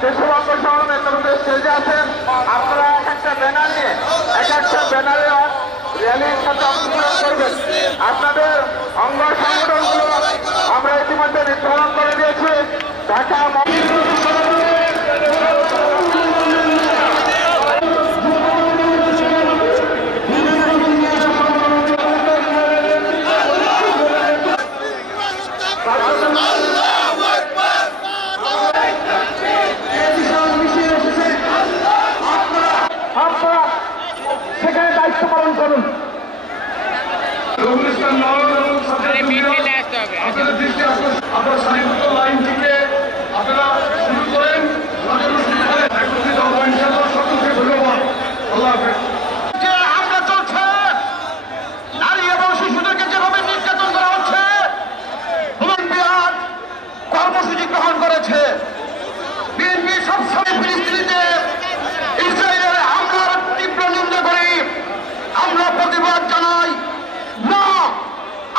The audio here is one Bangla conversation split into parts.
যে সমাবেশ সমাবেশ নেতৃত্বে স্টেজে আছেন, আপনারা এক একটা ব্যানার নিয়ে এক একটা ব্যানারে র্যালির সাথে অংশগ্রহণ করবেন। আপনাদের অঙ্গ সংগঠনগুলো আমরা ইতিমধ্যে নির্ধারণ করে দিয়েছি। ঢাকা সেখানে দায়িত্ব পালন করুন। আপনারা সারিবদ্ধ লাইন থেকে আপনারা শুরু করেন, সকলকে ধন্যবাদ। আল্লাহ হাফেজ। যে হামলা চলছে, নারী এবং শিশুদেরকে যেভাবে নির্যাতন করা হচ্ছে, বিরাট কর্মসূচি গ্রহণ করেছে। বিএনপি সবসময় ফিলিস্তিনিতে ইসরায়েলের হামলার তীব্র নিন্দা করি। আমরা প্রতিবাদ জানাই, না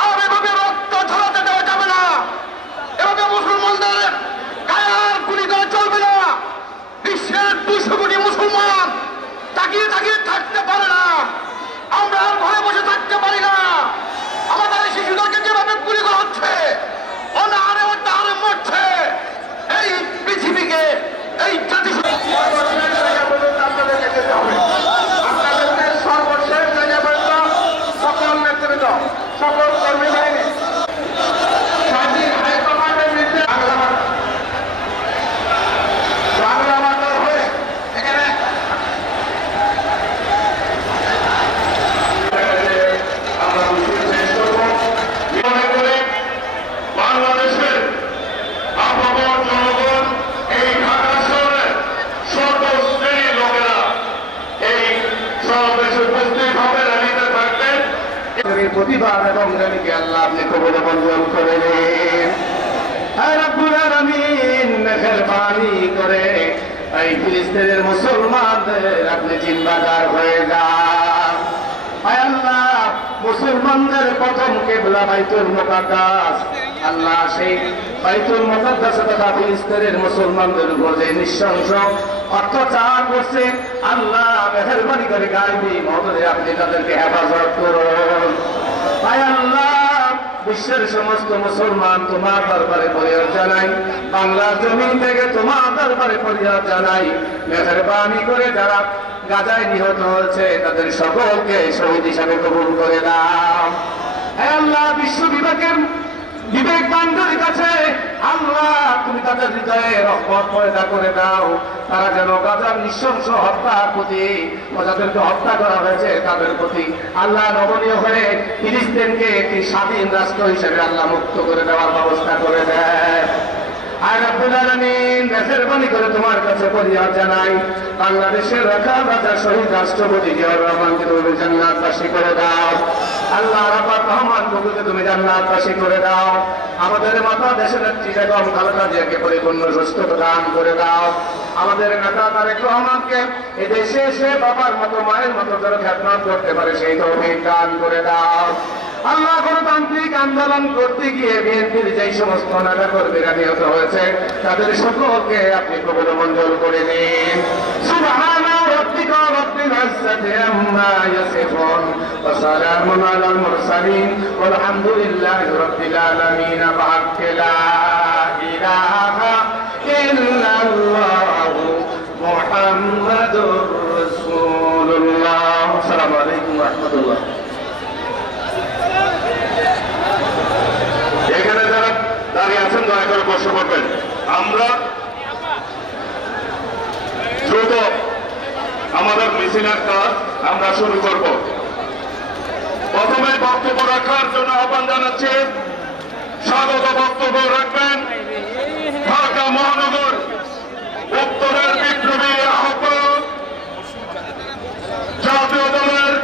আর এভাবে রক্ত ঝরাতে দেওয়া যাবে না। এভাবে মুসলমানদের গায়ের গুলি করা চলবে না। বিশ্বের 200 কোটি মুসলমান তাকিয়ে তাকিয়ে থাকতে পারে না। আমরা আর ঘরে বসে থাকতে পারি না। আমাদের শিশুদেরকে যেভাবে গুলি করা হচ্ছে, অনাহারে অত্যাহারে মরছে, এই পৃথিবীকে এই জাতিসংঘ আপনাদেরকে যেতে হবে। আপনাদের সর্বশেষ জায়গা পর্যন্ত সকল নেতৃত্ব, সকল কর্মী বাহিনী স্বাধীন হাইকমান্ডের বিরুদ্ধে বাংলা মাতার হয়ে এখানে আমরা শেষ করবো। মনে করে বাংলাদেশের আবহাওয়ার জনগণ, এই ঢাকা শহরের সর্বশ্রেণীর লোকেরা এই সমাবেশে উপস্থিত হবে, র্যালিতে থাকবেন। প্রতিবাদ এবং র্যালিকে আল্লাহ আপনি কবুল মঞ্জুর করে নিন। হে রব্বুল আলামিন, মেহেরবানি করে এই ফিলিস্তিনের মুসলমানদের আপনি জিম্মাদার হয়ে যান। হে আল্লাহ, মুসলমানদের প্রথম কিবলা বাইতুল মুকাদ্দাস, আল্লাহ সেই বাইতুল মুকাদ্দাস তথা ফিলিস্তিনের মুসলমানদের উপর যে নৃশংস অত্যাচার করছে, আল্লাহ মেহেরবানি করে গায়বী মহোদয় আপনি তাদেরকে হেফাজত করুন। হে আল্লাহ, বিশ্বের সমস্ত মুসলমান তোমার দরবারে ফরিয়াদ জানাই, বাংলার জমিন থেকে তোমার দরবারে ফরিয়াদ জানাই, মেহেরবানি করে যারা গাজায় নিহত হয়েছে তাদের সকলকে শহীদ হিসাবে কবুল করে দাও। হে আল্লাহ, বিশ্ব বিবেকবানদের কাছে আল্লাহ তুমি তাদের হৃদয়ে রহমত পয়দা করে দাও। তারা যেন গাজার নৃশংস হত্যার প্রতি, যাদেরকে হত্যা করা হয়েছে তাদের প্রতি আল্লাহ নমনীয় হয়ে ফিলিস্তিনকে একটি স্বাধীন রাষ্ট্র হিসেবে আল্লাহ মুক্ত করে দেওয়ার ব্যবস্থা করে দেয়। আর রব্বুল আলামিন, মেহেরবানি করে তোমার কাছে ফরিয়াদ জানাই, বাংলাদেশের রাখা রাজা শহীদ রাষ্ট্রপতি জিয়াউর রহমানকে তুমি জান্নাতবাসী করে দাও। আল্লাহ রাব্বুর রহমান প্রভুকে তুমি জান্নাতবাসী করে দাও। আমাদের মাতা দেশের নেত্রী বেগম খালেদা জিয়াকে পরিপূর্ণ সুস্থতা দান করে দাও। আমাদের নেতা তারেক রহমানকে এই দেশে এসে বাবার মতো মায়ের মতো যেন খেদমত করতে পারে সেই তৌফিক দান করে দাও। আল্লাহ, গণতান্ত্রিক আন্দোলন করতে গিয়ে বিএনপির যেই সমস্ত নেতা কর্মীরা নিহত হয়েছে তাদের সকলকে আপনি কবুল মঞ্জুর করে নিন। সুবহানা রাব্বিকা রাব্বিল ইজ্জাতি আম্মা ইয়াসিফুন ওয়া সালামুন আলাল মুরসালিন ওয়ালহামদুলিল্লাহি রাব্বিল আলামিন। লা ইলাহা ইল্লাল্লাহু মুহাম্মাদুর রাসূলুল্লাহ। আসসালামু আলাইকুম ওয়া রাহমাতুল্লাহ। এখানে যারা দাঁড়িয়ে আছেন দয়া করে বসে পড়বেন। আমরা দ্রুত আমাদের মিছিলের কাজ আমরা শুরু করব। প্রথমে বক্তব্য রাখার জন্য আহ্বান জানাচ্ছি, স্বাগত বক্তব্য রাখবেন ঢাকা মহানগর উত্তরের বিপ্লবী আহ্বায়ক, জাতীয় দলের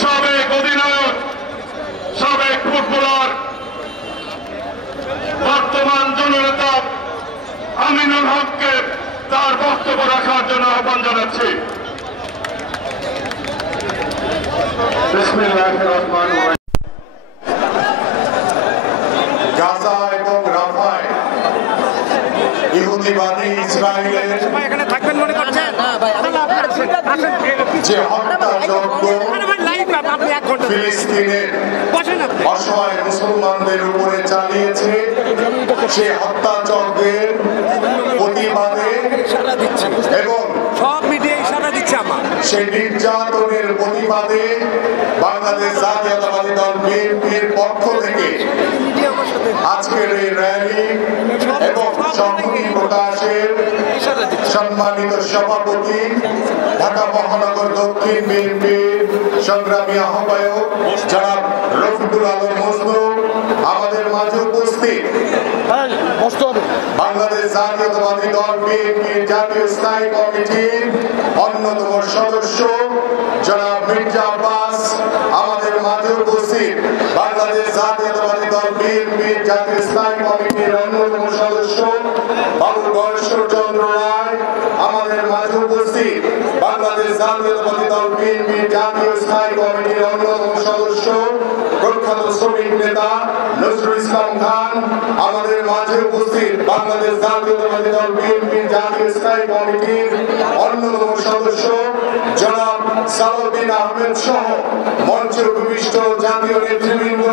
সাবেক অধিনায়ক, সাবেক ফুটবলার, বর্তমান জননেতা আমিনুল হককে তার বক্তব্য রাখার জন্য আহ্বান জানাচ্ছি। বিসমিল্লাহির রহমানির রহিম। গাজা এবং রাফায় ইহুদি প্রতিবাদী ইসরায়েলের এখানে থাকবেন মনে করছেন যে হত্যাযজ্ঞ ফিলিস্তিনের অসহায় মুসলমানদের উপরে চালিয়েছে, সে হত্যাযজ্ঞের প্রতিবাদে এবং সব মিডিয়া ইশারা দিচ্ছে আমার সেই নির্যাতনের প্রতিবাদে বাংলাদেশ জাতীয়তাবাদী দল বিএনপির পক্ষ থেকে আজকের এই র্যালি এবং সংহতি প্রকাশের সম্মানিত সভাপতি ঢাকা মহানগর দক্ষিণ বিএনপির সংগ্রামী আহ্বায়ক জনাব রফিকুল আলম মজনু আমাদের মাঝে উপস্থিত, বাংলাদেশ জাতীয়তাবাদী দল বিএনপির জাতীয় স্থায়ী কমিটির অন্যতম সদস্য জনাব মির্জা আব্বাস আমাদের মাঝে উপস্থিত, বাংলাদেশ জাতীয়তাবাদী দল বিএনপির জাতীয় স্থায়ী কমিটির অন্যতম সদস্য বাবু গয়েশ্বরচন্দ্র রায় আমাদের মাঝে উপস্থিত, বাংলাদেশ জাতীয়তাবাদী দল বিএনপির জাতীয় স্থায়ী কমিটির অন্যতম সদস্য প্রখ্যাত শ্রমিক নেতা নজরুল ইসলাম খান আমাদের মাঝে উপস্থিত, বাংলাদেশ জাতীয়তাবাদী দল বিএনপির জাতীয় স্থায়ী কমিটির অন্যতম সদস্য জনাব সালাউদ্দিন আহমেদ সহ মঞ্চে উপবিষ্ট জাতীয় নেতৃবৃন্দ,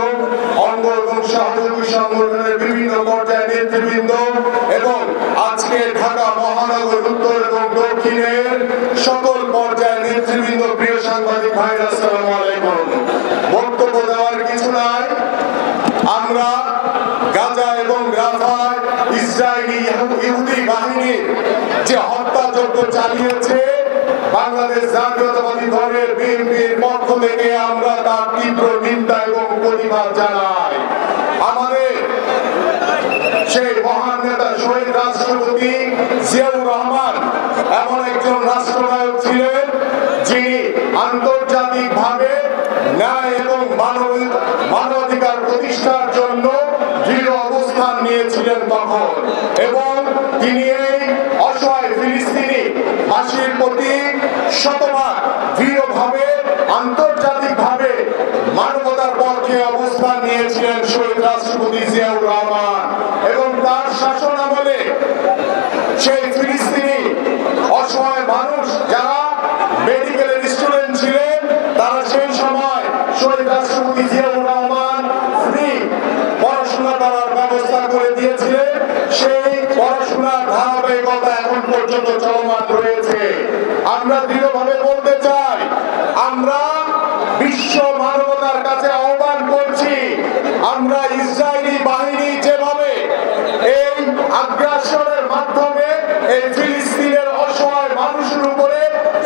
অঙ্গ এবং সহযোগী সংগঠনের বিভিন্ন পর্যায়ের নেতৃবৃন্দ এবং আজকে ঢাকা মহানগর উত্তর এবং দক্ষিণের সকল পর্যায়ের নেতৃবৃন্দ, প্রিয় সাংবাদিক ভাইরা, আসসালামু আলাইকুম। বক্তব্য দেওয়ার কিছু নাই। আমরা গাজা এবং রাফায় ইসরায়েলি ইহুদি বাহিনীর যে হত্যাযজ্ঞ চালিয়েছে, বাংলাদেশ জাতীয়তাবাদী দলের বিএনপির পক্ষ থেকে আমরা তার তীব্র নিন্দা এবং প্রতিবাদ জানাই। আমাদের সেই মহান নেতা শহীদ রাষ্ট্রপতি জিয়াউর রহমান এমন একজন রাষ্ট্রনায়ক ছিলেন যিনি আন্তর্জাতিকভাবে ন্যায় এবং মানবাধিকার প্রতিষ্ঠার জন্য দৃঢ় অবস্থান নিয়েছিলেন তখন, এবং তিনি এই অসহায় ফিলিস্তিনি বাসীর প্রতি শতভাগ দৃঢ়ভাবে আন্তর্জাতিকভাবে মানবতার পক্ষে অবস্থান নিয়েছিলেন শহীদ রাষ্ট্রপতি জিয়াউর রহমান। এবং তার শাসন আমলে সেই ফিলিস্তিনি অসহায় মানুষ যারা মেডিকেলের স্টুডেন্ট ছিলেন, তারা সেই সময় শহীদ রাষ্ট্রপতি জিয়াউর রহমান ফ্রি পড়াশোনা করার ব্যবস্থা করে দিয়েছিলেন। সেই পড়াশোনার ধারাবাহিকতা এখন পর্যন্ত চলমান রয়েছে। আমরা দৃঢ়ভাবে বলতে চাই, আমরা বিশ্ব মানবতার কাছে আহ্বান করছি, আমরা ইসরায়েলি বাহিনী যেভাবে এই আগ্রাসনের মাধ্যমে এই ফিলিস্তিনের অসহায় মানুষের উপরে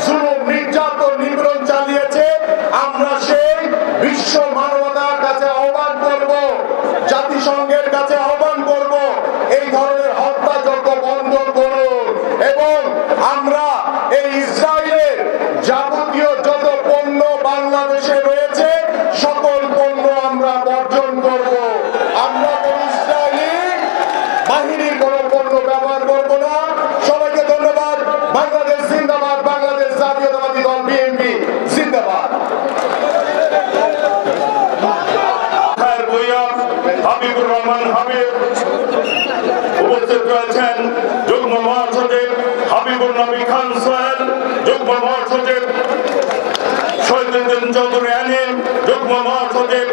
জুলুম, নির্যাতন, নিপীড়ন চালিয়েছে, আমরা সেই বিশ্ব মানবতার কাছে আহ্বান করব, জাতিসংঘের কাছে আহ্বান করব, এই ধরনের হত্যাযজ্ঞ বন্ধ করুন। এবং আমরা এই ইসরায়েলের যাবতীয় যত পণ্য বাংলাদেশে রয়েছে, সকল পণ্য আমরা বর্জন করব। আমরা ইসরায়েলি বাহিনীর কোনো পণ্য ব্যবহার করব না। সবাইকে ধন্যবাদ। বাংলাদেশ জিন্দাবাদ, বাংলাদেশ জাতীয়তাবাদী দল বিএনপি জিন্দাবাদ। হাবিবুর রহমান হাবিব উপস্থিত রয়েছেন, যুগ্ম মহাসচিব হাবিবুর নবী খান সোহেল, যুগ্ম মহাসচিব শহীদুদ্দিন চৌধুরী আনিম, যুগ্ম মহাসচিব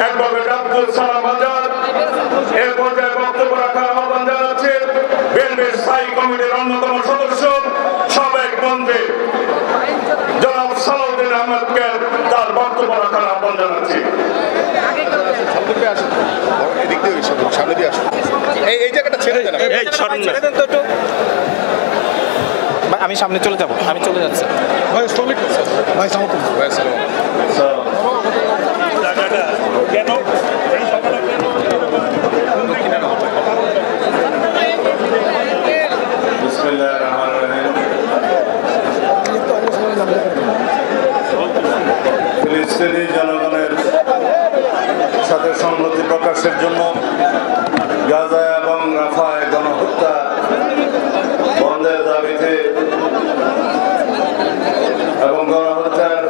অ্যাডভোকেট আব্দুল সালাম আজাদ। এর পর্যায়ে বক্তব্য রাখার আহ্বান জানাচ্ছি বিএনপির স্থায়ী কমিটির অন্যতম সদস্য সাবেক মন্ত্রী জনাব সালাউদ্দিন আহমেদকে তার বক্তব্য রাখার আহ্বান জানাচ্ছি। এই জায়গাটা ছেড়ে দেন, আমি সামনে চলে যাব, আমি চলে যাচ্ছি। ফিলিস্তিনি জনগণের সাথে সংহতি প্রকাশের জন্য গাজা এবং রাফায় গণহত্যা বন্ধের দাবিতে এবং গণহত্যার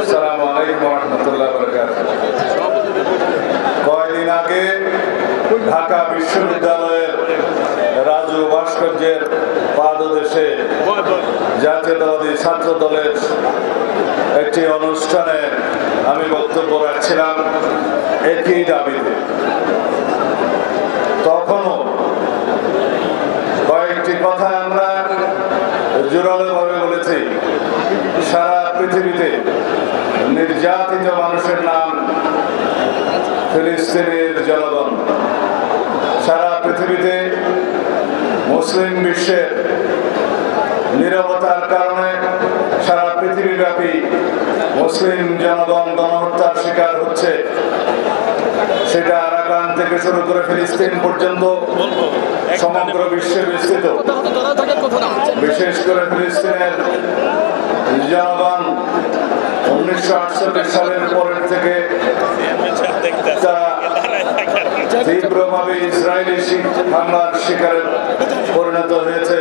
আসসালামু আলাইকুম ওয়া রাহমাতুল্লাহি ওয়া বারাকাতুহু। কয়েকদিন আগে ঢাকা বিশ্ববিদ্যালয়ের রাজু ভাস্কর্যের পাদদেশে জাতীয়তাবাদী ছাত্র দলের একটি অনুষ্ঠানে আমি বক্তব্য রাখছিলাম একই দাবিতে। তখনও কয়েকটি কথা আমরা জোরালোভাবে বলেছি। সারা পৃথিবীতে নির্যাতিত মানুষের নাম ফিলিস্তিনের জনগণ। সারা পৃথিবীতে মুসলিম বিশ্বের নীরবতার কারণে সারা পৃথিবীব্যাপী মুসলিম জনগণ গণহত্যার শিকার হচ্ছে। সেটা আরাকান থেকে শুরু করে ফিলিস্তিন পর্যন্ত সমগ্র বিশ্বে বিস্তৃত। বিশেষ করে ফিলিস্তিনের জনগণ 1948 সালের পরের থেকে তারা তীব্রভাবে ইসরায়েলি হামলার শিকারে পরিণত হয়েছে।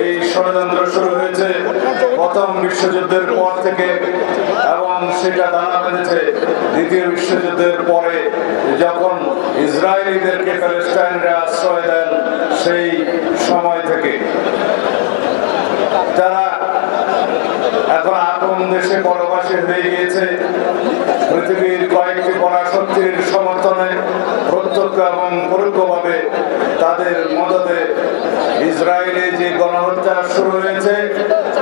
এই ষড়যন্ত্র শুরু হয়েছে প্রথম বিশ্বযুদ্ধের পর থেকে এবং সেটা দানা বেঁধেছে দ্বিতীয় বিশ্বযুদ্ধের পরে, যখন ইসরায়েলিদেরকে প্যালেস্টাইনরা আশ্রয় দেন সেই সময় থেকে। তারা এখন আপন দেশে পরবাসী হয়ে গিয়েছে। পৃথিবীর কয়েকটি পরাশক্তির সমর্থনে প্রত্যক্ষ এবং পরোক্ষভাবে তাদের মদতে ইসরায়েলে যে গণহত্যা শুরু হয়েছে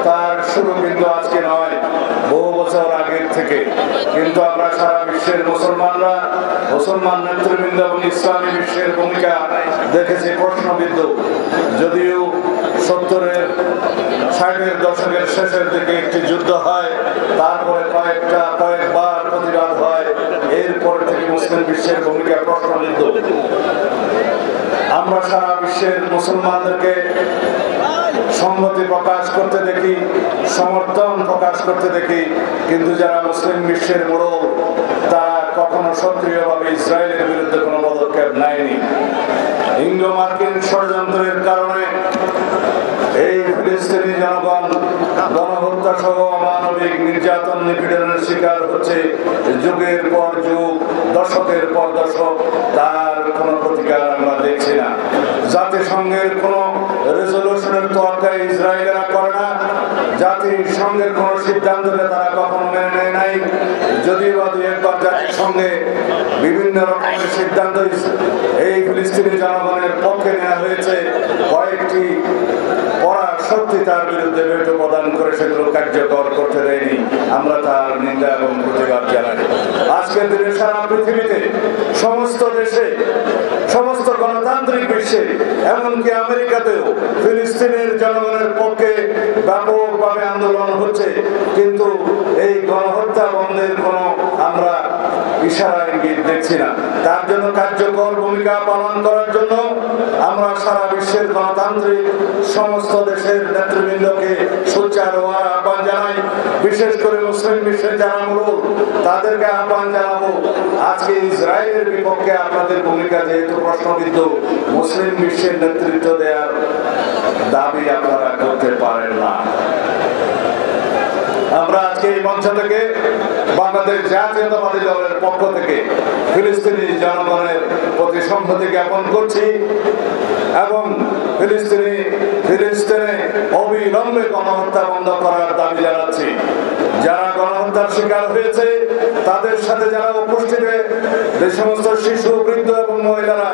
তার শুরু কিন্তু আজকে নয়, বহু বছর আগের থেকে। কিন্তু আমরা সারা বিশ্বের মুসলমান নেতৃবৃন্দ এবং ইসলামী বিশ্বের ভূমিকা দেখেছি প্রশ্নবিদ্ধ। যদিও 70-60 দশকের শেষের দিকে একটি যুদ্ধ হয়, তারপরে কয়েকবার প্রতিবাদ হয়, এরপর থেকে মুসলিম বিশ্বের ভূমিকা প্রশ্নবিদ্ধ। আমরা সারা বিশ্বের মুসলমানদেরকে সংহতি প্রকাশ করতে দেখি, সমর্থন প্রকাশ করতে দেখি, কিন্তু যারা মুসলিম বিশ্বের মোড়ল তারা কখনো সক্রিয়ভাবে ইসরায়েলের বিরুদ্ধে কোনো পদক্ষেপ নেয়নি। ইঙ্গো মার্কিন ষড়যন্ত্রের কারণে এই ফিলিস্তিনি জনগণ গণহত্যা সহ অমানবিক নির্যাতন নিপীড়নের শিকার হচ্ছে যুগের পর যুগ, দশকের পর দশক। তার কোনো প্রতিকার আমরা দেখছি না। জাতিসংঘের কোনো রেজলিউশনের তোয়াক্কা ইসরায়েলেরা করে না। জাতিসংঘের কোনো সিদ্ধান্তকে তারা কখনো মেনে নেয় নাই। যদিও বা দুই একবার জাতিসংঘে বিভিন্ন রকমের সিদ্ধান্ত এই ফিলিস্তিনি জনগণের পক্ষে নেওয়া হয়েছে, কয়েকটি পরাশক্তি তার বিরুদ্ধে ভেটো প্রদান করে সেগুলো কার্যকর করতে দেয়নি। আমরা তার নিন্দা এবং প্রতিবাদ জানাই। আজকের দিনে সারা পৃথিবীতে সমস্ত দেশে, সমস্ত গণতান্ত্রিক বিশ্বে, এমনকি আমেরিকাতেও ফিলিস্তিনের জনগণের পক্ষে ব্যাপকভাবে আন্দোলন হচ্ছে, কিন্তু এই গণহত্যা বন্ধের কোনো আমরা ইশারা ইঙ্গিত দেখছি না। তার জন্য কার্যকর ভূমিকা পালন করার জন্য আমরা সারা বিশ্বের গণতান্ত্রিক সমস্ত দেশের নেতৃবৃন্দকে সোচ্চার হওয়ার আহ্বান জানাই। বিশেষ করে মুসলিম বিশ্বের যারা মূল তাদেরকে আহ্বান জানাবো, আজকে ইসরায়েলের বিপক্ষে আপনাদের ভূমিকা যেহেতু প্রশ্নবিদ্ধ, মুসলিম বিশ্বের নেতৃত্ব দেওয়ার দাবি আপনারা করতে পারেন না। আমরা আজকে এই মঞ্চ থেকে বাংলাদেশ জাতীয়তাবাদী দলের পক্ষ থেকে ফিলিস্তিনি জনগণের প্রতি সংহতি জ্ঞাপন করছি এবং ফিলিস্তিনে অবিলম্বে গণহত্যা বন্ধ করার দাবি জানাচ্ছি। যারা গণহত্যার শিকার হয়েছে তাদের সাথে যারা উপস্থিত, যে সমস্ত শিশু, বৃদ্ধ এবং মহিলারা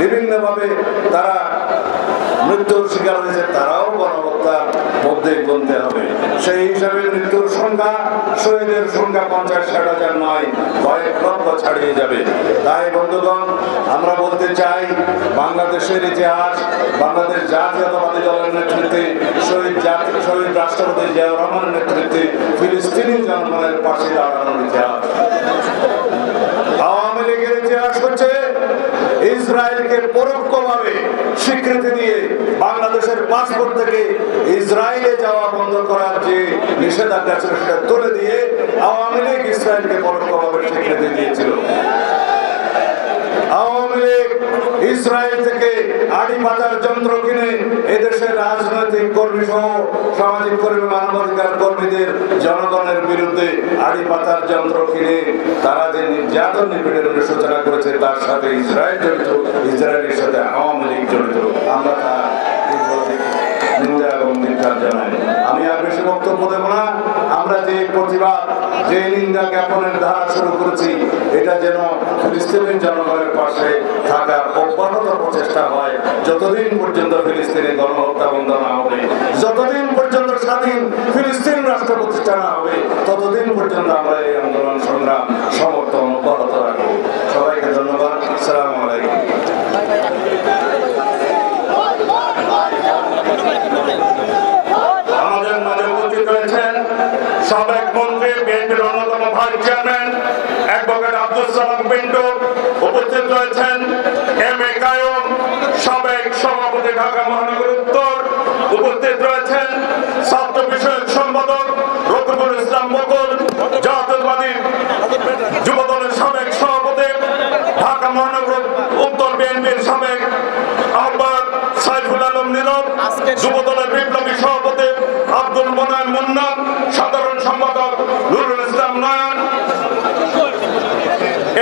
বিভিন্নভাবে তারা মৃত্যুর শিকার হয়েছে, তারাও গণহত্যার মধ্যে গুনতে হবে। সেই হিসাবে মৃত্যুর সংখ্যা, শহীদের সংখ্যা 50-60 নয়, কয়েক লক্ষ ছাড়িয়ে যাবে। তাই বন্ধুগণ, আমরা বলতে চাই, বাংলাদেশের ইতিহাস, বাংলাদেশ জাতীয়তাবাদী দলের নেতৃত্বে, শহীদ রাষ্ট্রপতি জিয়াউর রহমানের নেতৃত্বে ফিলিস্তিনি জনগণের পাশে দাঁড়ানোর ইতিহাস। আওয়ামী লীগের ইতিহাস হচ্ছে ইসরায়েলকে পরোক্ষভাবে স্বীকৃতি দিয়ে বাংলাদেশের পাসপোর্ট থেকে ইসরায়েলে যাওয়া বন্ধ করার যে নিষেধাজ্ঞা ছিল সেটা তুলে দিয়ে আওয়ামী লীগ ইসরায়েলকে পরোক্ষভাবে স্বীকৃতি দিয়েছিল। আওয়ামী লীগ ইসরায়েল থেকে আড়ি পাতার যন্ত্র কিনে এদেশের রাজনৈতিক কর্মী সহ সামাজিক কর্মী মানবাধিকার কর্মীদের জনগণের বিরুদ্ধে আড়ি পাতার যন্ত্র কিনে তারা যে নির্যাতন নিপীড়নের সূচনা করেছে তার সাথে ইসরায়েল জড়িত, ইসরায়েলের সাথে আওয়ামী লীগ জড়িত। আমরা তার নিন্দা এবং ধিক্কার জানাই। আমি আর বেশি বক্তব্য দেব না। আমরা যে প্রতিবাদ, যে নিন্দা জ্ঞাপনের ধারা শুরু করেছি, এটা যেন ফিলিস্তিনের জনগণের পাশে থাকার অব্যাহত প্রচেষ্টা হয় যতদিন পর্যন্ত ফিলিস্তিনি গণহত্যা বন্ধ না হবে, যতদিন পর্যন্ত স্বাধীন ফিলিস্তিন রাষ্ট্র প্রতিষ্ঠা না হবে, ততদিন পর্যন্ত আমরা এই আন্দোলন সংগ্রাম সমর্থন অব্যাহত রাখবো। সবাইকে ধন্যবাদ। আসসালামু আলাইকুম। আমাদের মাঝে উপস্থিত রয়েছেন সাবেক মন্ত্রী, বিএনপির অন্যতম vice chairman advocate Abdul Salam Pintu, উপস্থিত রয়েছেন এম এ কায়ুম, সাবেক সভাপতি ঢাকা মহানগর উত্তর, উপস্থিত রয়েছেন ছাত্র বিষয়ক সম্পাদক রফিকুল ইসলাম মুকুল, জাতীয়তাবাদী যুবদলের সাবেক সভাপতি, ঢাকা মহানগর উত্তর বিএনপির সাবেক আহ্বায়ক সাইফুল আলম নীরব, যুবদলের বিপ্লবী সভাপতি আব্দুল মোনায়েম মুন্না, সাধারণ সম্পাদক নুরুল ইসলাম নয়ন।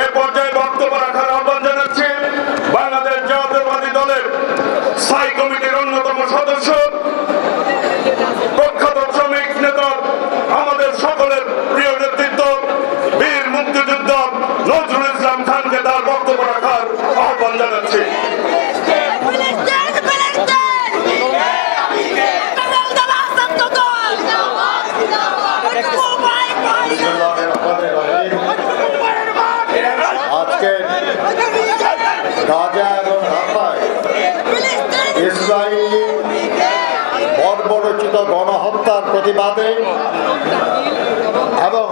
এ পর্যায়ে বক্তব্য রাখার আহ্বান জানাচ্ছি বাংলাদেশ জাতীয়তাবাদী দলের স্থায়ী কমিটির অন্যতম সদস্য, প্রখ্যাত শ্রমিক নেতা, আমাদের সকলের প্রিয় নেতৃত্ব, বীর মুক্তিযুদ্ধ নজরুল ইসলাম খানকে তার বক্তব্য রাখার আহ্বান জানাচ্ছি। আজকে গাজা এবং রাফায় ইসরায়েলি বর্বরচিত গণহত্যার প্রতিবাদে এবং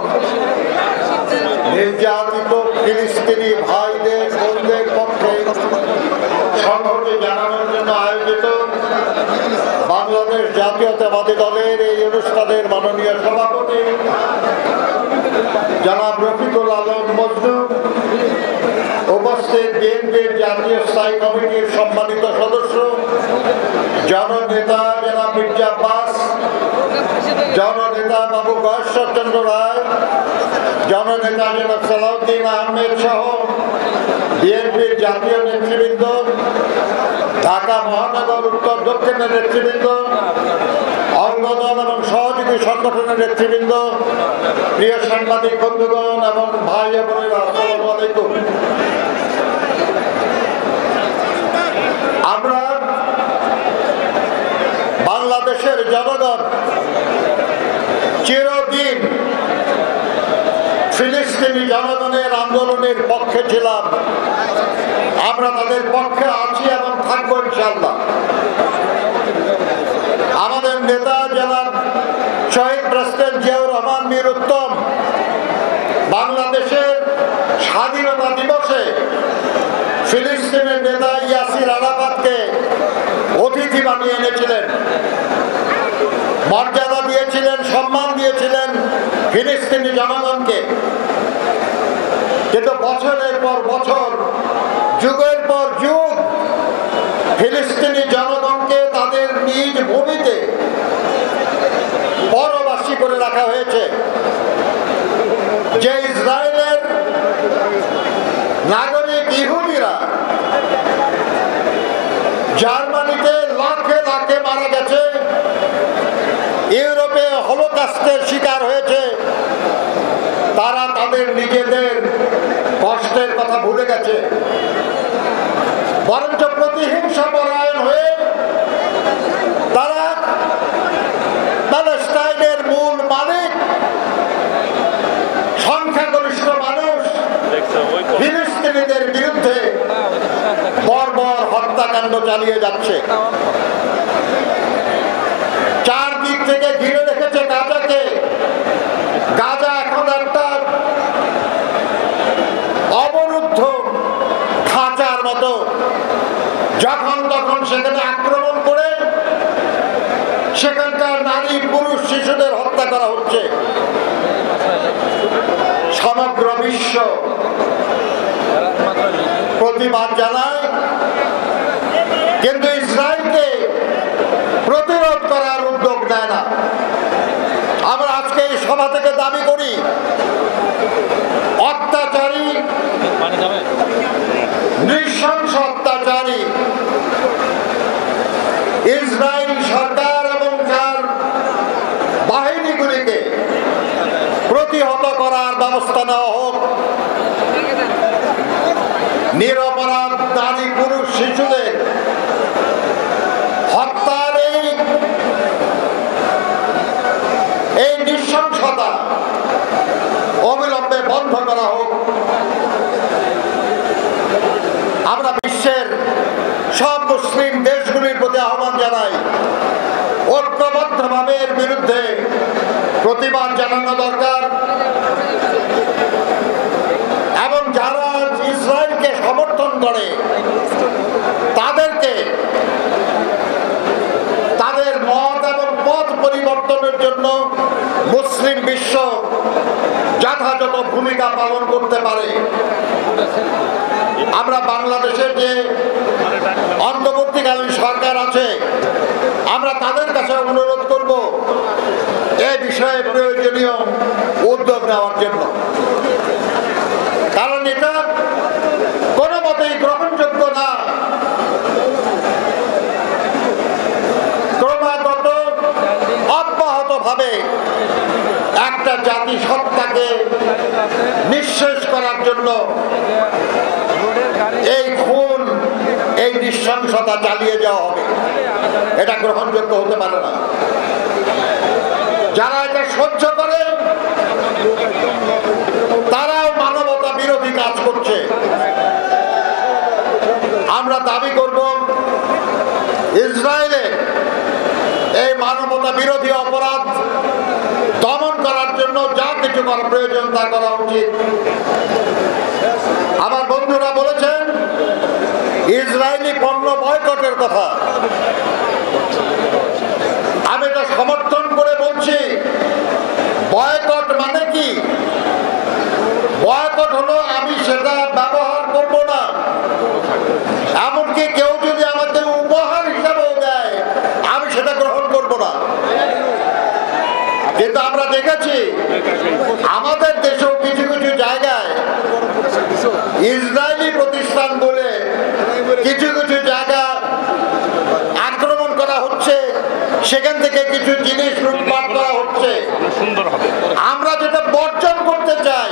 নির্যাতিত ফিলিস্তিনি ভাইদের বোনদের পক্ষে সংহতি জানানোর জন্য আয়োজিত বাংলাদেশ জাতীয়তাবাদী দলের এই অনুষ্ঠানের মাননীয় সভাপতি জনাব রফিকুল আলম মজনু, উপস্থিত বিএনপির জাতীয় স্থায়ী কমিটির সম্মানিত সদস্য, জননেতা জনাব মির্জা আব্বাস, জননেতা বাবু গয়েশ্বর চন্দ্র রায়, জননেতা জনাব সালাউদ্দিন আহমেদ সহ বিএনপির জাতীয় নেতৃবৃন্দ, ঢাকা মহানগর উত্তর দক্ষিণের নেতৃবৃন্দ, অঙ্গদল এবং সহযোগী সংগঠনের নেতৃবৃন্দ, প্রিয় সাংবাদিক বন্ধুগণ এবং ভাই বোনেরা, আসসালামু আলাইকুম। আমরা বাংলাদেশের জনগণ চিরদিন ফিলিস্তিনি জনগণের আন্দোলনের পক্ষে ছিলাম। আমরা তাদের পক্ষে আছি এবং থাকবো ইনশাআল্লাহ। আমাদের নেতা জনাব শহীদ প্রেসিডেন্ট জিয়াউর রহমান মীর উত্তম বাংলাদেশের স্বাধীনতা দিবসে ফিলিস্তিনের নেতা ইয়াসির আরাফাতকে অতিথি বানিয়ে এনেছিলেন, মর্যাদা দিয়েছিলেন, সম্মান দিয়েছিলেন ফিলিস্তিনি জনগণকে। কিন্তু বছরের পর বছর, যুগের পর যুগ ফিলিস্তিনি জনগণকে তাদের নিজ ভূমিতে পরবাসী করে রাখা হয়েছে। যে ইসরায়েলের নাগরিক ইহুদিরা জার্মানিতে লাখে লাখে মারা গেছে, ইউরোপে হলোকাস্টের শিকার হয়েছে, তারা তাদের নিজেদের কষ্টের কথা ভুলে গেছে। বরঞ্চ প্রতিহিংসা পরায়ণ হয়ে তারা প্যালেস্টাইনের মূল মালিক সংখ্যাগরিষ্ঠ মানুষ ফিলিস্তিনিদের বিরুদ্ধে বর্বর হত্যাকাণ্ড চালিয়ে যাচ্ছে। চারদিক থেকে ঘিরে রেখেছে গাজাকে। গাজা এখন একটা অবরুদ্ধ খাঁচার মতো, যখন তখন সেখানে আক্রমণ করে সেখানকার নারী পুরুষ শিশুদের হত্যা করা হচ্ছে। সমগ্র বিশ্ব প্রতি প্রতিবাদ জানায়, কিন্তু ইসরায়েলকে প্রতিরোধ করার উদ্যোগ নেয় না। আমরা আজকে এই সভা থেকে দাবি করি, অত্যাচারী, নৃশংস অত্যাচারী ইসরায়েল সরকার এবং তার বাহিনীগুলিকে প্রতিহত করার ব্যবস্থা নেওয়া হোক। নিরপরাধ নারী, পুরুষ, শিশুদের হত্যার এই নৃশংসতা অবিলম্বে বন্ধ করা হোক। আমরা বিশ্বের সব মুসলিম দেশগুলির প্রতি আহ্বান জানাই, ঐক্যবদ্ধভাবে এর বিরুদ্ধে প্রতিবাদ জানানো দরকার এবং যারা ইসরায়েলকে সমর্থন করে তাদেরকে তাদের মত এবং পথ পরিবর্তনের জন্য মুসলিম বিশ্ব যথাযথ ভূমিকা পালন করতে পারে। আমরা বাংলাদেশের যে অন্তর্বর্তীকালীন সরকার আছে, আমরা তাদের কাছে অনুরোধ করব এ বিষয়ে প্রয়োজনীয় উদ্যোগ নেওয়ার জন্য, কারণ এটা কোনো মতেই গ্রহণযোগ্য না। ক্রমাগত অব্যাহতভাবে একটা জাতিসত্তাকে নিঃশেষ করার জন্য এই খুন, এই নৃশংসতা চালিয়ে যাওয়া হবে, এটা গ্রহণযোগ্য হতে পারে না। যারা এটা সহ্য করে তারাও মানবতা বিরোধী কাজ করছে। আমরা দাবি করব ইসরায়েলে এই মানবতা বিরোধী অপরাধ দমন করার জন্য যা কিছু করা প্রয়োজন তা করা উচিত। আমার বন্ধুরা বলেছেন ইসরায়েলি পণ্য বয়কটের কথা, আমি এটা সমর্থন করে বলছি। বয়কট মানে কি? বয়কট হলো আমি সেটা ব্যবহার করব না, এমনকি কেউ যদি আমাকে উপহার হিসাবেও দেয় আমি সেটা গ্রহণ করব না। কিন্তু আমরা দেখেছি আমাদের দেশেও কিছু কিছু জায়গায় ইসরায়েলি প্রতিষ্ঠান বলে কিছু কিছু জায়গা আক্রমণ করা হচ্ছে, সেখান থেকে কিছু জিনিস লুটপাট করা হচ্ছে। আমরা যেটা বর্জন করতে চাই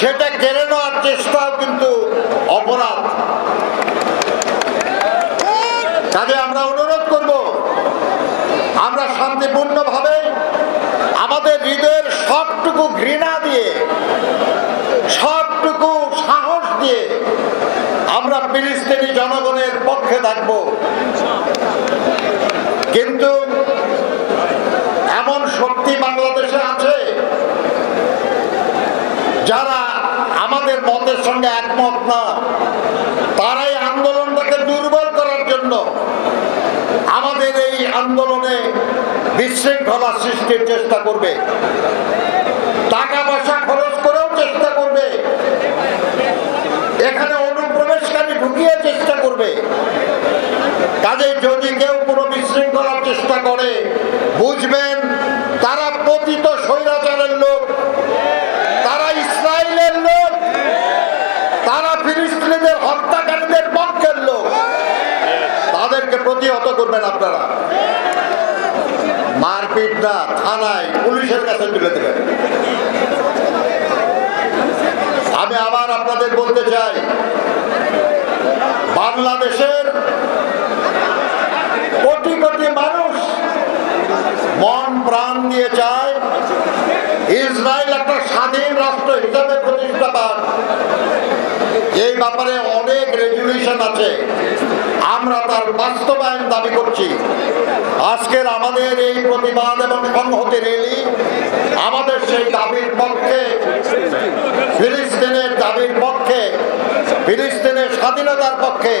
সেটা কেড়ে নেওয়ার চেষ্টাও কিন্তু অপরাধ। কাজে আমরা অনুরোধ করব আমরা শান্তিপূর্ণভাবে আমাদের হৃদয়ের সবটুকু ঘৃণা দিয়ে, সবটুকু সাহস দিয়ে আমরা ফিলিস্তিনি জনগণের পক্ষে থাকব। কিন্তু এমন শক্তি বাংলাদেশে আছে যারা আমাদের মতের সঙ্গে একমত না, তারাই আন্দোলনটাকে দুর্বল করার জন্য আমাদের এই আন্দোলনে বিশৃঙ্খলা সৃষ্টির চেষ্টা করবে, টাকা পয়সা খরচ করেও চেষ্টা করবে, এখানে অনুপ্রবেশকারী ঢুকিয়ে চেষ্টা করবে। কাজে যদি কেউ কোনো বিশৃঙ্খলার চেষ্টা করে বুঝবেন তারা পতিত স্বৈরাচারের লোক, তারা ইসরায়েলের লোক, তারা ফিলিস্তিনিদের হত্যাকারীদের পক্ষের লোক। তাদেরকে প্রতিহত করবেন আপনারা, মারপিট না, থানায় পুলিশের কাছে তুলে দেবেন। আমি আবার আপনাদের বলতে চাই, বাংলাদেশের কোটি কোটি মানুষ মন প্রাণ দিয়ে চায় ইসরায়েল একটা স্বাধীন রাষ্ট্র হিসাবে প্রতিষ্ঠা পাক। এই ব্যাপারে অনেক রেজুলেশন আছে, আমরা তার বাস্তবায়ন দাবি করছি। আজকের আমাদের এই প্রতিবাদ এবং সংহতি র্যালি আমাদের সেই দাবির পক্ষে, ফিলিস্তিনের দাবির পক্ষে, ফিলিস্তিনের স্বাধীনতার পক্ষে,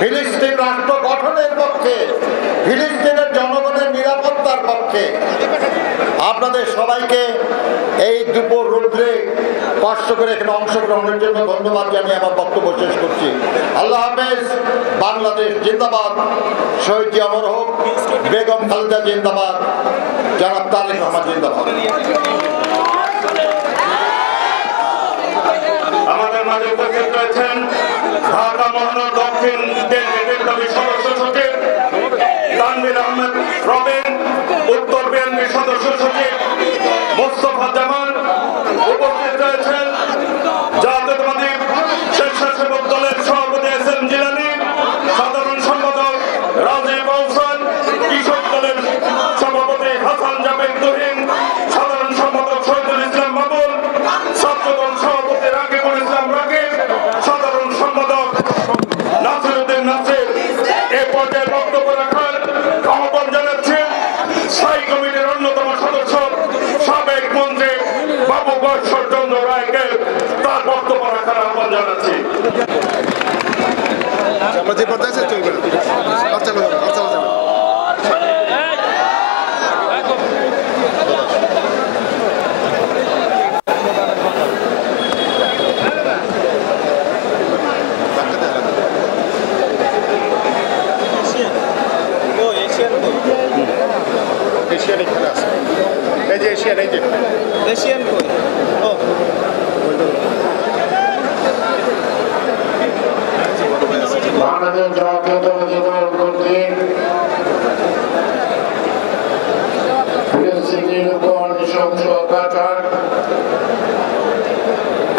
ফিলিস্তিন রাষ্ট্র গঠনের পক্ষে, ফিলিস্তিনের জনগণের নিরাপত্তার পক্ষে। আপনাদের সবাইকে এই দুপুর রৌদ্রে কষ্ট করে এখানে অংশগ্রহণের জন্য ধন্যবাদ জানিয়ে আমার বক্তব্য শেষ করছি। আল্লাহ হাফেজ। বাংলাদেশ জিন্দাবাদ। শহীদ জিয়া অমর হোক। বেগম খালেদা জিন্দাবাদ। জনাব তারেক রহমান জিন্দাবাদ। আমাদের মাঝে উপস্থিত রয়েছেন ঢাকা মহানগর দক্ষিণ বিপ্লবী সদস্য সচিব তানভীর আহমেদ রবিন, উত্তর বিএনপি সদস্য সচিব মোস্তফা জামান, উপস্থিত রয়েছেন জাতীয়তাবাদী স্বেচ্ছাসেবক দলের সভাপতি এস এম জিলানী, সাধারণ সম্পাদক রাজীব আহসান, কৃষক দলের সভাপতি হাসান জাবেদ তুহিন, সাধারণ সম্পাদক শহীদুল ইসলাম বাবুল, ছাত্রদল সভাপতি রাকিবুল ইসলাম রাকিব, সাধারণ সম্পাদক নাসিরউদ্দিন নাসির। এ পর্যায়ে বক্তব্য রাখার আহ্বান জানাচ্ছেন স্থায়ী কমিটির অন্যতম সদস্য সাবেক মন্ত্রী বাবু বৎসরচন্দ্র রায়কে তার বক্তব্য রাখার আহ্বান জানাচ্ছি। আমরা যে পর্যায়ে আছে চলবে না। এশিয়ান এখানে আছে। এই যে এশিয়ান, এই যে এশিয়ান কই? ও বাংলাদেশ জাতীয়তাবাদী দল কর্তৃক ফিলিস্তিনের উপর নৃশংস অত্যাচার